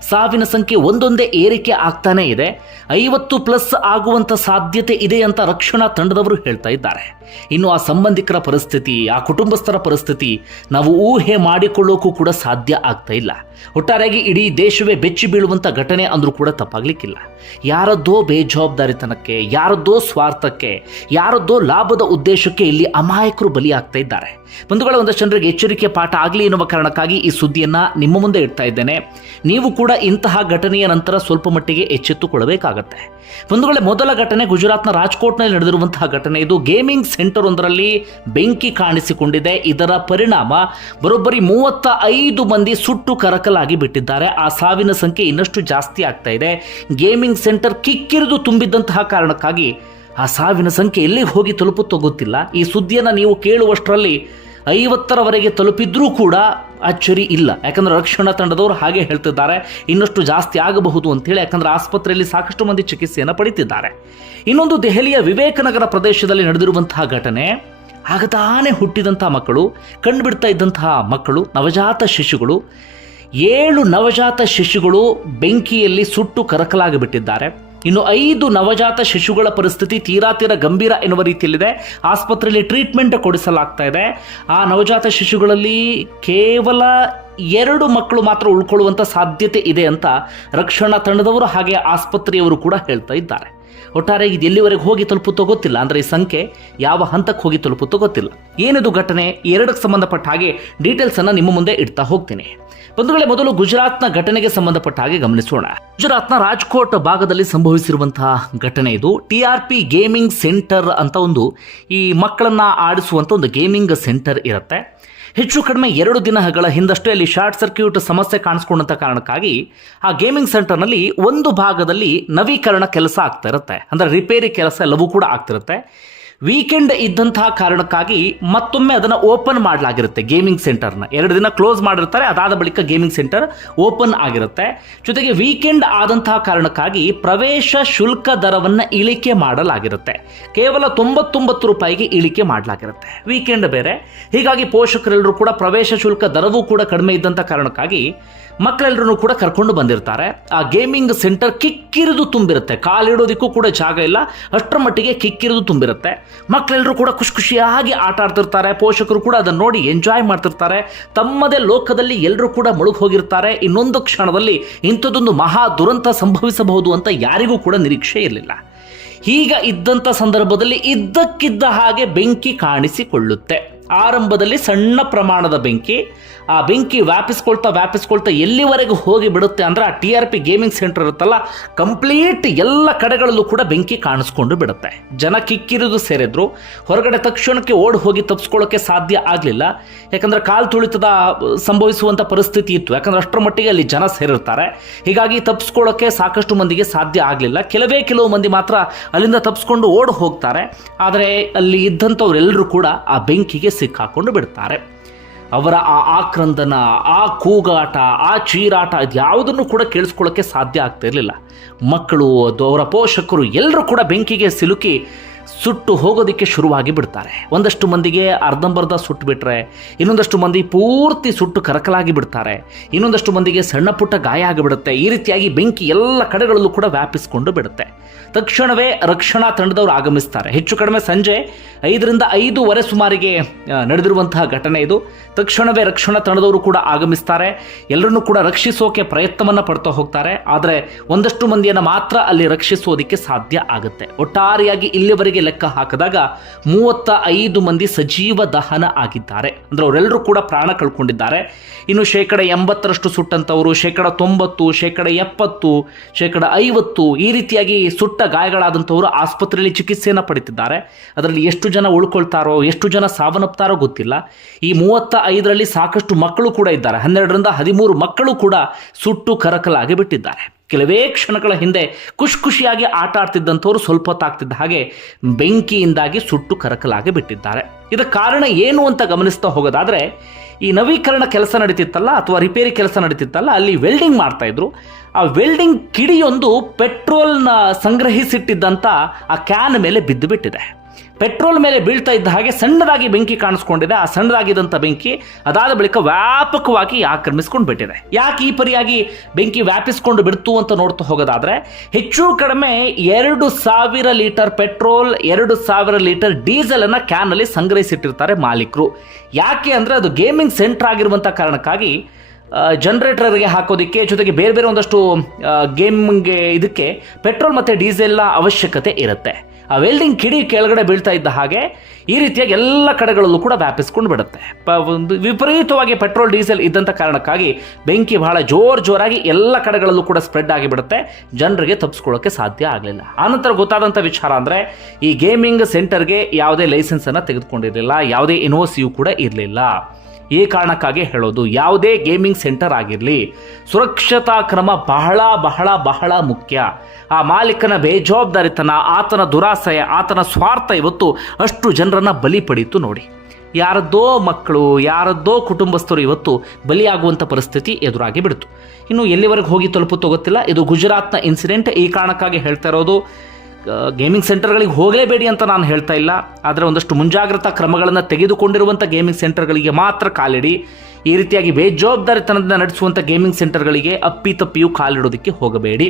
ಸಾವಿನ ಸಂಖ್ಯೆ ಒಂದೊಂದೇ ಏರಿಕೆ ಆಗ್ತಾನೇ ಇದೆ. ಐವತ್ತು ಪ್ಲಸ್ ಆಗುವಂತ ಸಾಧ್ಯತೆ ಇದೆ ಅಂತ ರಕ್ಷಣಾ ತಂಡದವರು ಹೇಳ್ತಾ ಇದ್ದಾರೆ. ಇನ್ನು ಆ ಸಂಬಂಧಿಕರ ಪರಿಸ್ಥಿತಿ, ಆ ಕುಟುಂಬಸ್ಥರ ಪರಿಸ್ಥಿತಿ ನಾವು ಊಹೆ ಮಾಡಿಕೊಳ್ಳೋಕ್ಕೂ ಕೂಡ ಸಾಧ್ಯ ಆಗ್ತಾ ಇಲ್ಲ. ಒಟ್ಟಾರೆಯಾಗಿ ಇಡೀ ದೇಶವೇ ಬೆಚ್ಚಿ ಬೀಳುವಂಥ ಘಟನೆ ಅಂದ್ರೂ ಕೂಡ ತಪ್ಪಾಗ್ಲಿಕ್ಕಿಲ್ಲ. ಯಾರದ್ದೋ ಬೇಜವಾಬ್ದಾರಿತನಕ್ಕೆ, ಯಾರದ್ದೋ ಸ್ವಾರ್ಥಕ್ಕೆ, ಯಾರದ್ದೋ ಲಾಭದ ಉದ್ದೇಶಕ್ಕೆ ಇಲ್ಲಿ ಅಮಾಯಕರು ಬಲಿಯಾಗ್ತಾ ಇದ್ದಾರೆ. ಬಂಧುಗಳ ಒಂದಷ್ಟು ಜನರಿಗೆ ಎಚ್ಚರಿಕೆ ಪಾಠ ಆಗಲಿ ಎನ್ನುವ ಕಾರಣಕ್ಕಾಗಿ ಈ ಸುದ್ದಿಯನ್ನು ನಿಮ್ಮ ಮುಂದೆ ಇಡ್ತಾ ಇದ್ದೇನೆ. ನೀವು ಕೂಡ ಇಂತಹ ಘಟನೆಯ ನಂತರ ಸ್ವಲ್ಪ ಮಟ್ಟಿಗೆ ಎಚ್ಚೆತ್ತುಕೊಳ್ಳಬೇಕಾಗತ್ತೆ. ಬಂಧುಗಳ, ಮೊದಲ ಘಟನೆ ಗುಜರಾತ್ನ ರಾಜ್ಕೋಟ್ನಲ್ಲಿ ನಡೆದಿರುವಂತಹ ಘಟನೆ ಇದು. ಗೇಮಿಂಗ್ ಸೆಂಟರ್ ಒಂದರಲ್ಲಿ ಬೆಂಕಿ ಕಾಣಿಸಿಕೊಂಡಿದೆ. ಇದರ ಪರಿಣಾಮ ಬರೋಬ್ಬರಿ ಮೂವತ್ತ ಐದು ಮಂದಿ ಸುಟ್ಟು ಕರಕಲಾಗಿ ಬಿಟ್ಟಿದ್ದಾರೆ. ಆ ಸಾವಿನ ಸಂಖ್ಯೆ ಇನ್ನಷ್ಟು ಜಾಸ್ತಿ ಆಗ್ತಾ ಇದೆ. ಗೇಮಿಂಗ್ ಸೆಂಟರ್ ಕಿಕ್ಕಿರಿದು ತುಂಬಿದ್ದಂತಹ ಕಾರಣಕ್ಕಾಗಿ ಆ ಸಾವಿನ ಸಂಖ್ಯೆ ಎಲ್ಲಿಗೆ ಹೋಗಿ ತಲುಪುತ್ತೋ ಗೊತ್ತಿಲ್ಲ. ಈ ಸುದ್ದಿಯನ್ನು ನೀವು ಕೇಳುವಷ್ಟರಲ್ಲಿ ಐವತ್ತರವರೆಗೆ ತಲುಪಿದ್ರೂ ಕೂಡ ಅಚ್ಚರಿ ಇಲ್ಲ. ಯಾಕಂದ್ರೆ ರಕ್ಷಣಾ ತಂಡದವರು ಹಾಗೆ ಹೇಳ್ತಿದ್ದಾರೆ, ಇನ್ನಷ್ಟು ಜಾಸ್ತಿ ಆಗಬಹುದು ಅಂತೇಳಿ ಯಾಕಂದ್ರೆ ಆಸ್ಪತ್ರೆಯಲ್ಲಿ ಸಾಕಷ್ಟು ಮಂದಿ ಚಿಕಿತ್ಸೆಯನ್ನು ಪಡೀತಿದ್ದಾರೆ. ಇನ್ನೊಂದು ದೆಹಲಿಯ ವಿವೇಕನಗರ ಪ್ರದೇಶದಲ್ಲಿ ನಡೆದಿರುವಂತಹ ಘಟನೆ, ಆಗ ತಾನೇ ಹುಟ್ಟಿದಂತಹ ಮಕ್ಕಳು, ಕಂಡುಬಿಡ್ತಾ ಇದ್ದಂತಹ ಮಕ್ಕಳು, ನವಜಾತ ಶಿಶುಗಳು, ಏಳು ನವಜಾತ ಶಿಶುಗಳು ಬೆಂಕಿಯಲ್ಲಿ ಸುಟ್ಟು ಕರಕಲಾಗಿ ಬಿಟ್ಟಿದ್ದಾರೆ ಇನ್ನು ಐದು ನವಜಾತ ಶಿಶುಗಳ ಪರಿಸ್ಥಿತಿ ತೀರಾ ತೀರಾ ಗಂಭೀರ ಎನ್ನುವ ರೀತಿಯಲ್ಲಿದೆ. ಆಸ್ಪತ್ರೆಯಲ್ಲಿ ಟ್ರೀಟ್ಮೆಂಟ್ ಕೊಡಿಸಲಾಗ್ತಾ ಇದೆ. ಆ ನವಜಾತ ಶಿಶುಗಳಲ್ಲಿ ಕೇವಲ ಎರಡು ಮಕ್ಕಳು ಮಾತ್ರ ಉಳ್ಕೊಳ್ಳುವಂಥ ಸಾಧ್ಯತೆ ಇದೆ ಅಂತ ರಕ್ಷಣಾ ತಂಡದವರು ಹಾಗೆ ಆಸ್ಪತ್ರೆಯವರು ಕೂಡ ಹೇಳ್ತಾ ಇದ್ದಾರೆ. ಒಟ್ಟಾರೆ ಇದು ಎಲ್ಲಿವರೆಗೆ ಹೋಗಿ ತಲುಪುತ್ತೋ ಗೊತ್ತಿಲ್ಲ. ಅಂದ್ರೆ ಈ ಸಂಖ್ಯೆ ಯಾವ ಹಂತಕ್ಕೆ ಹೋಗಿ ತಲುಪುತ್ತೋ ಗೊತ್ತಿಲ್ಲ. ಏನಿದು ಘಟನೆ? ಎರಡಕ್ಕೆ ಸಂಬಂಧಪಟ್ಟ ಹಾಗೆ ಡೀಟೇಲ್ಸ್ ಅನ್ನ ನಿಮ್ಮ ಮುಂದೆ ಇಡ್ತಾ ಹೋಗ್ತೀನಿ. ಬಂಧುಗಳೇ, ಮೊದಲು ಗುಜರಾತ್ನ ಘಟನೆಗೆ ಸಂಬಂಧಪಟ್ಟ ಹಾಗೆ ಗಮನಿಸೋಣ. ಗುಜರಾತ್ನ ರಾಜ್ಕೋಟ್ ಭಾಗದಲ್ಲಿ ಸಂಭವಿಸಿರುವಂತಹ ಘಟನೆ ಇದು. T R P gaming centre ಅಂತ ಒಂದು ಈ ಮಕ್ಕಳನ್ನ ಆಡಿಸುವಂತ ಒಂದು ಗೇಮಿಂಗ್ ಸೆಂಟರ್ ಇರುತ್ತೆ. ಹೆಚ್ಚು ಕಡಿಮೆ ಎರಡು ದಿನಗಳ ಹಿಂದಷ್ಟೇ ಅಲ್ಲಿ ಶಾರ್ಟ್ ಸರ್ಕ್ಯೂಟ್ ಸಮಸ್ಯೆ ಕಾಣಿಸ್ಕೊಂಡಂತ ಕಾರಣಕ್ಕಾಗಿ ಆ ಗೇಮಿಂಗ್ ಸೆಂಟರ್ನಲ್ಲಿ ಒಂದು ಭಾಗದಲ್ಲಿ ನವೀಕರಣ ಕೆಲಸ ಆಗ್ತಾ ಇರುತ್ತೆ. ಅಂದರೆ ರಿಪೇರಿ ಕೆಲಸ ಎಲ್ಲವೂ ಕೂಡ ಆಗ್ತಿರುತ್ತೆ ವೀಕೆಂಡ್ ಇದ್ದಂತಹ ಕಾರಣಕ್ಕಾಗಿ ಮತ್ತೊಮ್ಮೆ ಅದನ್ನು ಓಪನ್ ಮಾಡಲಾಗಿರುತ್ತೆ ಗೇಮಿಂಗ್ ಸೆಂಟರ್ನ. ಎರಡು ದಿನ ಕ್ಲೋಸ್ ಮಾಡಿರ್ತಾರೆ, ಅದಾದ ಬಳಿಕ ಗೇಮಿಂಗ್ ಸೆಂಟರ್ ಓಪನ್ ಆಗಿರುತ್ತೆ. ಜೊತೆಗೆ ವೀಕೆಂಡ್ ಆದಂತಹ ಕಾರಣಕ್ಕಾಗಿ ಪ್ರವೇಶ ಶುಲ್ಕ ದರವನ್ನು ಇಳಿಕೆ ಮಾಡಲಾಗಿರುತ್ತೆ. ಕೇವಲ ತೊಂಬತ್ತೊಂಬತ್ತು ರೂಪಾಯಿಗೆ ಇಳಿಕೆ ಮಾಡಲಾಗಿರುತ್ತೆ. ವೀಕೆಂಡ್ ಬೇರೆ. ಹೀಗಾಗಿ ಪೋಷಕರೆಲ್ಲರೂ ಕೂಡ ಪ್ರವೇಶ ಶುಲ್ಕ ದರವೂ ಕೂಡ ಕಡಿಮೆ ಇದ್ದಂಥ ಕಾರಣಕ್ಕಾಗಿ ಮಕ್ಕಳೆಲ್ಲರೂ ಕೂಡ ಕರ್ಕೊಂಡು ಬಂದಿರ್ತಾರೆ. ಆ ಗೇಮಿಂಗ್ ಸೆಂಟರ್ ಕಿಕ್ಕಿರಿದು ತುಂಬಿರುತ್ತೆ. ಕಾಲಿಡೋದಕ್ಕೂ ಕೂಡ ಜಾಗ ಇಲ್ಲ. ಅಷ್ಟರ ಮಟ್ಟಿಗೆ ಕಿಕ್ಕಿರಿದು ತುಂಬಿರುತ್ತೆ. ಮಕ್ಕಳೆಲ್ಲರೂ ಕೂಡ ಖುಷಿ ಖುಷಿಯಾಗಿ ಆಟ ಆಡ್ತಿರ್ತಾರೆ. ಪೋಷಕರು ಕೂಡ ಅದನ್ನು ನೋಡಿ ಎಂಜಾಯ್ ಮಾಡ್ತಿರ್ತಾರೆ. ತಮ್ಮದೇ ಲೋಕದಲ್ಲಿ ಎಲ್ಲರೂ ಕೂಡ ಮುಳುಗಿ ಹೋಗಿರ್ತಾರೆ. ಇನ್ನೊಂದು ಕ್ಷಣದಲ್ಲಿ ಇಂಥದ್ದೊಂದು ಮಹಾ ದುರಂತ ಸಂಭವಿಸಬಹುದು ಅಂತ ಯಾರಿಗೂ ಕೂಡ ನಿರೀಕ್ಷೆ ಇರಲಿಲ್ಲ. ಈಗ ಇದ್ದಂಥ ಸಂದರ್ಭದಲ್ಲಿ ಇದ್ದಕ್ಕಿದ್ದ ಹಾಗೆ ಬೆಂಕಿ ಕಾಣಿಸಿಕೊಳ್ಳುತ್ತೆ. ಆರಂಭದಲ್ಲಿ ಸಣ್ಣ ಪ್ರಮಾಣದ ಬೆಂಕಿ ಆ ಬೆಂಕಿ ವ್ಯಾಪಿಸ್ಕೊಳ್ತಾ ವ್ಯಾಪಿಸ್ಕೊಳ್ತಾ ಎಲ್ಲಿವರೆಗೂ ಹೋಗಿ ಬಿಡುತ್ತೆ ಅಂದ್ರೆ ಆ T R P gaming centre ಇರುತ್ತಲ್ಲ ಕಂಪ್ಲೀಟ್ ಎಲ್ಲ ಕಡೆಗಳಲ್ಲೂ ಕೂಡ ಬೆಂಕಿ ಕಾಣಿಸ್ಕೊಂಡು ಬಿಡುತ್ತೆ. ಜನ ಕಿಕ್ಕಿರಿದು ಸೇರಿದ್ರು. ಹೊರಗಡೆ ತಕ್ಷಣಕ್ಕೆ ಓಡಿ ಹೋಗಿ ತಪ್ಪಿಸ್ಕೊಳ್ಳೋಕೆ ಸಾಧ್ಯ ಆಗಲಿಲ್ಲ. ಯಾಕಂದ್ರೆ ಕಾಲು ತುಳಿತದ ಸಂಭವಿಸುವಂಥ ಪರಿಸ್ಥಿತಿ ಇತ್ತು. ಯಾಕಂದ್ರೆ ಅಷ್ಟರ ಮಟ್ಟಿಗೆ ಅಲ್ಲಿ ಜನ ಸೇರಿರ್ತಾರೆ. ಹೀಗಾಗಿ ತಪ್ಪಿಸ್ಕೊಳ್ಳೋಕೆ ಸಾಕಷ್ಟು ಮಂದಿಗೆ ಸಾಧ್ಯ ಆಗಲಿಲ್ಲ. ಕೆಲವೇ ಕೆಲವು ಮಂದಿ ಮಾತ್ರ ಅಲ್ಲಿಂದ ತಪ್ಪಿಸ್ಕೊಂಡು ಓಡಿ ಹೋಗ್ತಾರೆ. ಆದರೆ ಅಲ್ಲಿ ಇದ್ದಂಥವ್ರೆಲ್ಲರೂ ಕೂಡ ಆ ಬೆಂಕಿಗೆ ಸಿಕ್ಕಾಕೊಂಡು ಬಿಡ್ತಾರೆ. ಅವರ ಆ ಆಕ್ರಂದನ, ಆ ಕೂಗಾಟ, ಆ ಚೀರಾಟ ಯಾವುದನ್ನು ಕೂಡ ಕೇಳಿಸ್ಕೊಳ್ಳೋಕ್ಕೆ ಸಾಧ್ಯ ಆಗ್ತಾ ಇರಲಿಲ್ಲ. ಮಕ್ಕಳು ಅವರ ಪೋಷಕರು ಎಲ್ಲರೂ ಕೂಡ ಬೆಂಕಿಗೆ ಸಿಲುಕಿ ಸುಟ್ಟು ಹೋಗೋದಕ್ಕೆ ಶುರುವಾಗಿ ಬಿಡ್ತಾರೆ. ಒಂದಷ್ಟು ಮಂದಿಗೆ ಅರ್ಧಂಬರ್ಧ ಸುಟ್ಟು ಬಿಟ್ಟರೆ ಇನ್ನೊಂದಷ್ಟು ಮಂದಿ ಪೂರ್ತಿ ಸುಟ್ಟು ಕರಕಲಾಗಿ ಬಿಡ್ತಾರೆ. ಇನ್ನೊಂದಷ್ಟು ಮಂದಿಗೆ ಸಣ್ಣ ಪುಟ್ಟ ಗಾಯ ಆಗಿಬಿಡುತ್ತೆ. ಈ ರೀತಿಯಾಗಿ ಬೆಂಕಿ ಎಲ್ಲ ಕಡೆಗಳಲ್ಲೂ ಕೂಡ ವ್ಯಾಪಿಸಿಕೊಂಡು ಬಿಡುತ್ತೆ. ತಕ್ಷಣವೇ ರಕ್ಷಣಾ ತಂಡದವರು ಆಗಮಿಸ್ತಾರೆ. ಹೆಚ್ಚು ಕಡಿಮೆ ಸಂಜೆ ಐದರಿಂದ ಐದೂವರೆ ಸುಮಾರಿಗೆ ನಡೆದಿರುವಂತಹ ಘಟನೆ ಇದು. ತಕ್ಷಣವೇ ರಕ್ಷಣಾ ತಂಡದವರು ಕೂಡ ಆಗಮಿಸ್ತಾರೆ. ಎಲ್ಲರನ್ನೂ ಕೂಡ ರಕ್ಷಿಸೋಕೆ ಪ್ರಯತ್ನವನ್ನು ಪಡ್ತಾ ಹೋಗ್ತಾರೆ. ಆದರೆ ಒಂದಷ್ಟು ಮಂದಿಯನ್ನು ಮಾತ್ರ ಅಲ್ಲಿ ರಕ್ಷಿಸೋದಕ್ಕೆ ಸಾಧ್ಯ ಆಗುತ್ತೆ. ಒಟ್ಟಾರೆಯಾಗಿ ಇಲ್ಲಿವರೆಗೆ ಲೆಕ್ಕ ಹಾಕಿದಾಗ ಮೂವತ್ತ ಐದು ಮಂದಿ ಸಜೀವ ದಹನ ಆಗಿದ್ದಾರೆ. ಅಂದ್ರೆ ಅವರೆಲ್ಲರೂ ಕೂಡ ಪ್ರಾಣ ಕಳ್ಕೊಂಡಿದ್ದಾರೆ. ಇನ್ನು ಶೇಕಡ ಎಂಬತ್ತರಷ್ಟು ಸುಟ್ಟಂಥವರು, ಶೇಕಡ ತೊಂಬತ್ತು, ಶೇಕಡ ಎಪ್ಪತ್ತು, ಶೇಕಡ ಐವತ್ತು ಈ ರೀತಿಯಾಗಿ ಸುಟ್ಟ ಗಾಯಗಳಾದಂಥವರು ಆಸ್ಪತ್ರೆಯಲ್ಲಿ ಚಿಕಿತ್ಸೆಯನ್ನು ಪಡಿತಿದ್ದಾರೆ ಅದರಲ್ಲಿ ಎಷ್ಟು ಜನ ಉಳ್ಕೊಳ್ತಾರೋ, ಎಷ್ಟು ಜನ ಸಾವನ್ನಪ್ತಾರೋ ಗೊತ್ತಿಲ್ಲ. ಈ ಮೂವತ್ತ ಐದರಲ್ಲಿ ಸಾಕಷ್ಟು ಮಕ್ಕಳು ಕೂಡ ಇದ್ದಾರೆ. ಹನ್ನೆರಡರಿಂದ ಹದಿಮೂರು ಮಕ್ಕಳು ಕೂಡ ಸುಟ್ಟು ಕರಕಲಾಗಿ ಬಿಟ್ಟಿದ್ದಾರೆ. ಕೆಲವೇ ಕ್ಷಣಗಳ ಹಿಂದೆ ಖುಷಿ ಖುಷಿಯಾಗಿ ಆಟ ಆಡ್ತಿದ್ದಂಥವ್ರು ಸ್ವಲ್ಪ ಹೊತ್ತಾಗ್ತಿದ್ದ ಹಾಗೆ ಬೆಂಕಿಯಿಂದಾಗಿ ಸುಟ್ಟು ಕರಕಲಾಗಿ ಬಿಟ್ಟಿದ್ದಾರೆ. ಇದಕ್ಕೆ ಕಾರಣ ಏನು ಅಂತ ಗಮನಿಸ್ತಾ ಹೋಗೋದಾದರೆ, ಈ ನವೀಕರಣ ಕೆಲಸ ನಡೀತಿತ್ತಲ್ಲ ಅಥವಾ ರಿಪೇರಿ ಕೆಲಸ ನಡೀತಿತ್ತಲ್ಲ, ಅಲ್ಲಿ ವೆಲ್ಡಿಂಗ್ ಮಾಡ್ತಾ ಇದ್ರು. ಆ ವೆಲ್ಡಿಂಗ್ ಕಿಡಿಯೊಂದು ಪೆಟ್ರೋಲ್ನ ಸಂಗ್ರಹಿಸಿಟ್ಟಿದ್ದಂಥ ಆ ಕ್ಯಾನ್ ಮೇಲೆ ಬಿದ್ದು ಬಿಟ್ಟಿದೆ ಪೆಟ್ರೋಲ್ ಮೇಲೆ ಬೀಳ್ತಾ ಇದ್ದ ಹಾಗೆ ಸಣ್ಣದಾಗಿ ಬೆಂಕಿ ಕಾಣಿಸ್ಕೊಂಡಿದೆ. ಆ ಸಣ್ಣದಾಗಿದ್ದಂಥ ಬೆಂಕಿ ಅದಾದ ಬಳಿಕ ವ್ಯಾಪಕವಾಗಿ ಆಕ್ರಮಿಸ್ಕೊಂಡು ಬಿಟ್ಟಿದೆ. ಯಾಕೆ ಈ ಪರಿಯಾಗಿ ಬೆಂಕಿ ವ್ಯಾಪಿಸ್ಕೊಂಡು ಬಿಡ್ತು ಅಂತ ನೋಡ್ತಾ ಹೋಗೋದಾದ್ರೆ, ಹೆಚ್ಚು ಕಡಿಮೆ ಎರಡು ಸಾವಿರ ಲೀಟರ್ ಪೆಟ್ರೋಲ್, ಎರಡು ಸಾವಿರ ಲೀಟರ್ ಡೀಸೆಲ್ ಕ್ಯಾನಲ್ಲಿ ಸಂಗ್ರಹಿಸಿಟ್ಟಿರ್ತಾರೆ ಮಾಲೀಕರು. ಯಾಕೆ ಅಂದ್ರೆ ಅದು ಗೇಮಿಂಗ್ ಸೆಂಟರ್ ಆಗಿರುವಂಥ ಕಾರಣಕ್ಕಾಗಿ ಜನರೇಟರ್ಗೆ ಹಾಕೋದಕ್ಕೆ, ಜೊತೆಗೆ ಬೇರೆ ಬೇರೆ ಒಂದಷ್ಟು ಗೇಮ್ಗೆ ಇದಕ್ಕೆ ಪೆಟ್ರೋಲ್ ಮತ್ತು ಡೀಸೆಲ್ನ ಅವಶ್ಯಕತೆ ಇರುತ್ತೆ. ಆ ವೆಲ್ಡಿಂಗ್ ಕಿಡಿ ಕೆಳಗಡೆ ಬೀಳ್ತಾ ಇದ್ದ ಹಾಗೆ ಈ ರೀತಿಯಾಗಿ ಎಲ್ಲ ಕಡೆಗಳಲ್ಲೂ ಕೂಡ ವ್ಯಾಪಿಸ್ಕೊಂಡು ಬಿಡುತ್ತೆ. ಒಂದು ವಿಪರೀತವಾಗಿ ಪೆಟ್ರೋಲ್ ಡೀಸೆಲ್ ಇದ್ದಂಥ ಕಾರಣಕ್ಕಾಗಿ ಬೆಂಕಿ ಬಹಳ ಜೋರ್ ಜೋರಾಗಿ ಎಲ್ಲ ಕಡೆಗಳಲ್ಲೂ ಕೂಡ ಸ್ಪ್ರೆಡ್ ಆಗಿಬಿಡುತ್ತೆ. ಜನರಿಗೆ ತಪ್ಪಿಸ್ಕೊಳ್ಳೋಕ್ಕೆ ಸಾಧ್ಯ ಆಗಲಿಲ್ಲ. ಆನಂತರ ಗೊತ್ತಾದಂಥ ವಿಚಾರ ಅಂದರೆ ಈ ಗೇಮಿಂಗ್ ಸೆಂಟರ್ಗೆ ಯಾವುದೇ ಲೈಸೆನ್ಸನ್ನು ತೆಗೆದುಕೊಂಡಿರಲಿಲ್ಲ. ಯಾವುದೇ ಇನ್ವೋಸಿಯು ಕೂಡ ಇರಲಿಲ್ಲ. ಈ ಕಾರಣಕ್ಕಾಗಿ ಹೇಳೋದು, ಯಾವುದೇ ಗೇಮಿಂಗ್ ಸೆಂಟರ್ ಆಗಿರಲಿ, ಸುರಕ್ಷತಾ ಕ್ರಮ ಬಹಳ ಬಹಳ ಬಹಳ ಮುಖ್ಯ. ಆ ಮಾಲೀಕನ ಬೇಜವಾಬ್ದಾರಿತನ, ಆತನ ದುರಾಸೆ, ಆತನ ಸ್ವಾರ್ಥ ಇವತ್ತು ಅಷ್ಟು ಜನರನ್ನು ಬಲಿ ಪಡೀತು ನೋಡಿ. ಯಾರದ್ದೋ ಮಕ್ಕಳು, ಯಾರದ್ದೋ ಕುಟುಂಬಸ್ಥರು ಇವತ್ತು ಬಲಿಯಾಗುವಂಥ ಪರಿಸ್ಥಿತಿ ಎದುರಾಗಿ ಬಿಡ್ತು. ಇನ್ನು ಎಲ್ಲಿವರೆಗೆ ಹೋಗಿ ತಲುಪುತ್ತೋ ಗೊತ್ತಿಲ್ಲ. ಇದು ಗುಜರಾತ್ನ ಇನ್ಸಿಡೆಂಟ್ ಈ ಕಾರಣಕ್ಕಾಗಿ ಹೇಳ್ತಾ ಇರೋದು ಗೇಮಿಂಗ್ ಸೆಂಟರ್ಗಳಿಗೆ ಹೋಗಲೇಬೇಡಿ ಅಂತ ನಾನು ಹೇಳ್ತಾ ಇಲ್ಲ. ಆದರೆ ಒಂದಷ್ಟು ಮುಂಜಾಗ್ರತಾ ಕ್ರಮಗಳನ್ನು ತೆಗೆದುಕೊಂಡಿರುವಂಥ ಗೇಮಿಂಗ್ ಸೆಂಟರ್ಗಳಿಗೆ ಮಾತ್ರ ಕಾಲಿಡಿ. ಈ ರೀತಿಯಾಗಿ ಬೇಜವಾಬ್ದಾರಿತನದಿಂದ ನಡೆಸುವಂಥ ಗೇಮಿಂಗ್ ಸೆಂಟರ್ಗಳಿಗೆ ಅಪ್ಪಿತಪ್ಪಿಯೂ ಕಾಲಿಡೋದಕ್ಕೆ ಹೋಗಬೇಡಿ.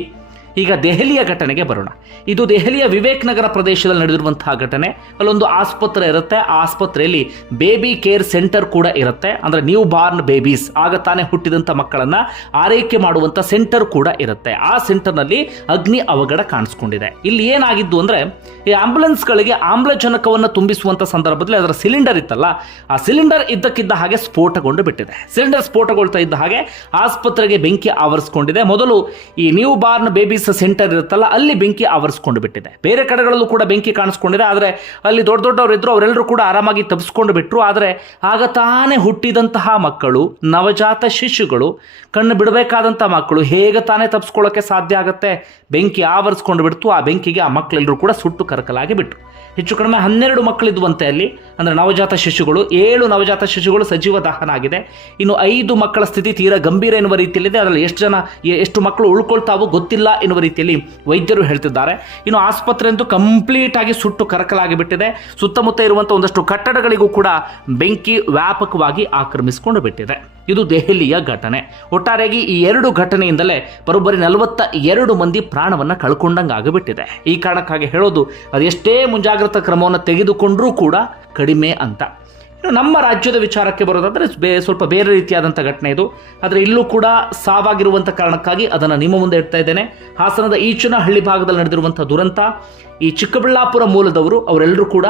ಈಗ ದೆಹಲಿಯ ಘಟನೆಗೆ ಬರೋಣ. ಇದು ದೆಹಲಿಯ ವಿವೇಕ್ ನಗರ ಪ್ರದೇಶದಲ್ಲಿ ನಡೆದಿರುವಂತಹ ಘಟನೆ. ಅಲ್ಲೊಂದು ಆಸ್ಪತ್ರೆ ಇರುತ್ತೆ. ಆ ಆಸ್ಪತ್ರೆಯಲ್ಲಿ ಬೇಬಿ ಕೇರ್ ಸೆಂಟರ್ ಕೂಡ ಇರುತ್ತೆ. ಅಂದ್ರೆ ನ್ಯೂ ಬಾರ್ನ್ ಬೇಬೀಸ್. ಆಗ ತಾನೇ ಹುಟ್ಟಿದಂಥ ಮಕ್ಕಳನ್ನ ಆರೈಕೆ ಮಾಡುವಂತ ಸೆಂಟರ್ ಕೂಡ ಇರುತ್ತೆ. ಆ ಸೆಂಟರ್ನಲ್ಲಿ ಅಗ್ನಿ ಅವಘಡ ಕಾಣಿಸ್ಕೊಂಡಿದೆ. ಇಲ್ಲಿ ಏನಾಗಿದ್ದು ಅಂದ್ರೆ, ಈ ಆಂಬುಲೆನ್ಸ್ಗಳಿಗೆ ಆಮ್ಲಜನಕವನ್ನು ತುಂಬಿಸುವಂತ ಸಂದರ್ಭದಲ್ಲಿ ಅದರ ಸಿಲಿಂಡರ್ ಇತ್ತಲ್ಲ, ಆ ಸಿಲಿಂಡರ್ ಇದ್ದಕ್ಕಿದ್ದ ಹಾಗೆ ಸ್ಫೋಟಗೊಂಡು ಬಿಟ್ಟಿದೆ. ಸಿಲಿಂಡರ್ ಸ್ಫೋಟಗೊಳ್ತಾ ಇದ್ದ ಹಾಗೆ ಆಸ್ಪತ್ರೆಗೆ ಬೆಂಕಿ ಆವರಿಸಿಕೊಂಡಿದೆ. ಮೊದಲು ಈ ನ್ಯೂ ಬಾರ್ನ್ ಬೇಬೀಸ್ ಸೆಂಟರ್ ಇರುತ್ತಲ್ಲ, ಅಲ್ಲಿ ಬೆಂಕಿ ಆವರಿಸ್ಕೊಂಡು ಬಿಟ್ಟಿದೆ. ಬೇರೆ ಕಡೆಗಳಲ್ಲೂ ಕೂಡ ಬೆಂಕಿ ಕಾಣಿಸ್ಕೊಂಡಿದೆ, ಆದರೆ ಅಲ್ಲಿ ದೊಡ್ಡ ದೊಡ್ಡವರು ಇದ್ರು ಅವರೆಲ್ಲರೂ ಕೂಡ ಆರಾಮಾಗಿ ತಪ್ಪಿಸ್ಕೊಂಡು ಬಿಟ್ರು. ಆದರೆ ಆಗ ತಾನೇ ಹುಟ್ಟಿದಂತಹ ಮಕ್ಕಳು, ನವಜಾತ ಶಿಶುಗಳು, ಕಣ್ಣು ಬಿಡಬೇಕಾದಂಥ ಮಕ್ಕಳು ಹೇಗೆ ತಾನೇ ತಪ್ಪಿಸ್ಕೊಳ್ಳೋಕ್ಕೆ ಸಾಧ್ಯ ಆಗುತ್ತೆ? ಬೆಂಕಿ ಆವರಿಸ್ಕೊಂಡು ಬಿಡ್ತು, ಆ ಬೆಂಕಿಗೆ ಆ ಮಕ್ಕಳೆಲ್ಲರೂ ಕೂಡ ಸುಟ್ಟು ಕರಕಲಾಗಿ ಬಿಟ್ರು. ಹೆಚ್ಚು ಕಡಿಮೆ ಹನ್ನೆರಡು ಮಕ್ಕಳಿದ್ವಂತೆ ಅಲ್ಲಿ. ಅಂದರೆ ನವಜಾತ ಶಿಶುಗಳು, ಏಳು ನವಜಾತ ಶಿಶುಗಳು ಸಜೀವ ದಹನ ಆಗಿದೆ ಇನ್ನು ಐದು ಮಕ್ಕಳ ಸ್ಥಿತಿ ತೀರಾ ಗಂಭೀರ ಎನ್ನುವ ರೀತಿಯಲ್ಲಿದೆ. ಅದರಲ್ಲಿ ಎಷ್ಟು ಜನ ಎಷ್ಟು ಮಕ್ಕಳು ಉಳ್ಕೊಳ್ತಾವೋ ಗೊತ್ತಿಲ್ಲ ಎನ್ನುವ ರೀತಿಯಲ್ಲಿ ವೈದ್ಯರು ಹೇಳ್ತಿದ್ದಾರೆ. ಇನ್ನು ಆಸ್ಪತ್ರೆ ಅಂತೂ ಕಂಪ್ಲೀಟ್ ಆಗಿ ಸುಟ್ಟು ಕರಕಲಾಗಿಬಿಟ್ಟಿದೆ. ಸುತ್ತಮುತ್ತ ಇರುವಂಥ ಒಂದಷ್ಟು ಕಟ್ಟಡಗಳಿಗೂ ಕೂಡ ಬೆಂಕಿ ವ್ಯಾಪಕವಾಗಿ ಆಕ್ರಮಿಸಿಕೊಂಡು ಬಿಟ್ಟಿದೆ. ಇದು ದೆಹಲಿಯ ಘಟನೆ. ಒಟ್ಟಾರೆಯಾಗಿ ಈ ಎರಡು ಘಟನೆಯಿಂದಲೇ ಬರೋಬ್ಬರಿ ನಲವತ್ತ ಎರಡು ಮಂದಿ ಪ್ರಾಣವನ್ನು ಕಳ್ಕೊಂಡಂಗೆ ಆಗಿಬಿಟ್ಟಿದೆ. ಈ ಕಾರಣಕ್ಕಾಗಿ ಹೇಳೋದು ಅದೆಷ್ಟೇ ಮುಂಜಾಗ್ರತಾ ಕ್ರಮವನ್ನು ತೆಗೆದುಕೊಂಡರೂ ಕೂಡ ಕಡಿಮೆ ಅಂತ. ನಮ್ಮ ರಾಜ್ಯದ ವಿಚಾರಕ್ಕೆ ಬರೋದಾದರೆ ಬೇ, ಸ್ವಲ್ಪ ಬೇರೆ ರೀತಿಯಾದಂಥ ಘಟನೆ ಇದು. ಆದರೆ ಇಲ್ಲೂ ಕೂಡ ಸಾವಾಗಿರುವಂಥ ಕಾರಣಕ್ಕಾಗಿ ಅದನ್ನು ನಿಮ್ಮ ಮುಂದೆ ಇಡ್ತಾ ಇದ್ದೇನೆ. ಹಾಸನದ ಈಚನಹಳ್ಳಿ ಭಾಗದಲ್ಲಿ ನಡೆದಿರುವಂಥ ದುರಂತ, ಈ ಚಿಕ್ಕಬಳ್ಳಾಪುರ ಮೂಲದವರು ಅವರೆಲ್ಲರೂ ಕೂಡ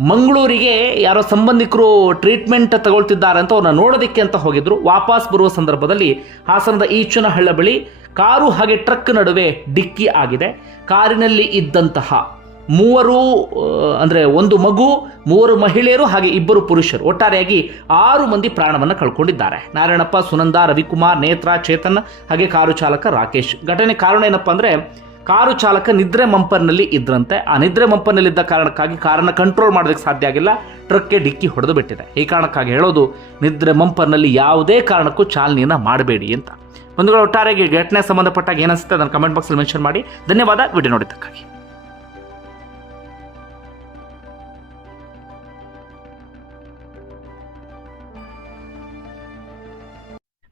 ಮಂಗಳೂರಿಗೆ ಯಾರೋ ಸಂಬಂಧಿಕರು ಟ್ರೀಟ್ಮೆಂಟ್ ತಗೊಳ್ತಿದ್ದಾರೆ ಅಂತ ಅವ್ರನ್ನ ನೋಡೋದಕ್ಕೆ ಅಂತ ಹೋಗಿದ್ರು. ವಾಪಸ್ ಬರುವ ಸಂದರ್ಭದಲ್ಲಿ ಹಾಸನದ ಈಚನಹಳ್ಳ ಬಳಿ ಕಾರು ಹಾಗೆ ಟ್ರಕ್ ನಡುವೆ ಡಿಕ್ಕಿ ಆಗಿದೆ. ಕಾರಿನಲ್ಲಿ ಇದ್ದಂತಹ ಮೂವರು ಅಂದರೆ ಒಂದು ಮಗು, ಮೂವರು ಮಹಿಳೆಯರು ಹಾಗೆ ಇಬ್ಬರು ಪುರುಷರು. ಒಟ್ಟಾರೆಯಾಗಿ ಆರು ಮಂದಿ ಪ್ರಾಣವನ್ನು ಕಳ್ಕೊಂಡಿದ್ದಾರೆ. ನಾರಾಯಣಪ್ಪ, ಸುನಂದ, ರವಿಕುಮಾರ್, ನೇತ್ರ, ಚೇತನ್ ಹಾಗೆ ಕಾರು ಚಾಲಕ ರಾಕೇಶ್. ಘಟನೆ ಕಾರಣ ಏನಪ್ಪ ಅಂದ್ರೆ ಕಾರು ಚಾಲಕ ನಿದ್ರೆ ಮಂಪರ್ನಲ್ಲಿ ಇದ್ರಂತೆ. ಆ ನಿದ್ರೆ ಮಂಪರ್ನಲ್ಲಿದ್ದ ಕಾರಣಕ್ಕಾಗಿ ಕಾರನ್ನು ಕಂಟ್ರೋಲ್ ಮಾಡೋದಕ್ಕೆ ಸಾಧ್ಯ ಆಗಿಲ್ಲ. ಟ್ರಕ್ಗೆ ಡಿಕ್ಕಿ ಹೊಡೆದು ಬಿಟ್ಟಿದೆ. ಈ ಕಾರಣಕ್ಕಾಗಿ ಹೇಳೋದು, ನಿದ್ರೆ ಮಂಪರ್ನಲ್ಲಿ ಯಾವುದೇ ಕಾರಣಕ್ಕೂ ಚಾಲನೆಯನ್ನು ಮಾಡಬೇಡಿ ಅಂತ. ಬಂಧುಗಳ ಒಟ್ಟಾರೆಗೆ ಘಟನೆ ಸಂಬಂಧಪಟ್ಟಾಗ ಏನಿಸುತ್ತೆ ಅದನ್ನು ಕಮೆಂಟ್ ಬಾಕ್ಸಲ್ಲಿ ಮೆನ್ಷನ್ ಮಾಡಿ. ಧನ್ಯವಾದ. ವಿಡಿಯೋ ನೋಡಿದ್ದಕ್ಕಾಗಿ.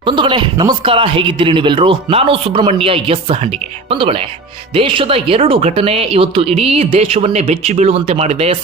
ಬಂಧುಗಳೇ, ನಮಸ್ಕಾರ, ಹೇಗಿದ್ದೀರಿ ನೀವೆಲ್ಲರೂ ನಾನು ಸುಬ್ರಹ್ಮಣ್ಯ ಎಸ್ ಹಂಡಿಗೆ. ಬಂಧುಗಳೇ, ದೇಶದ ಎರಡು ಘಟನೆ ಇವತ್ತು ಇಡೀ ದೇಶವನ್ನೇ ಬೆಚ್ಚಿ ಬೀಳುವಂತೆ ಮಾಡಿದೆ.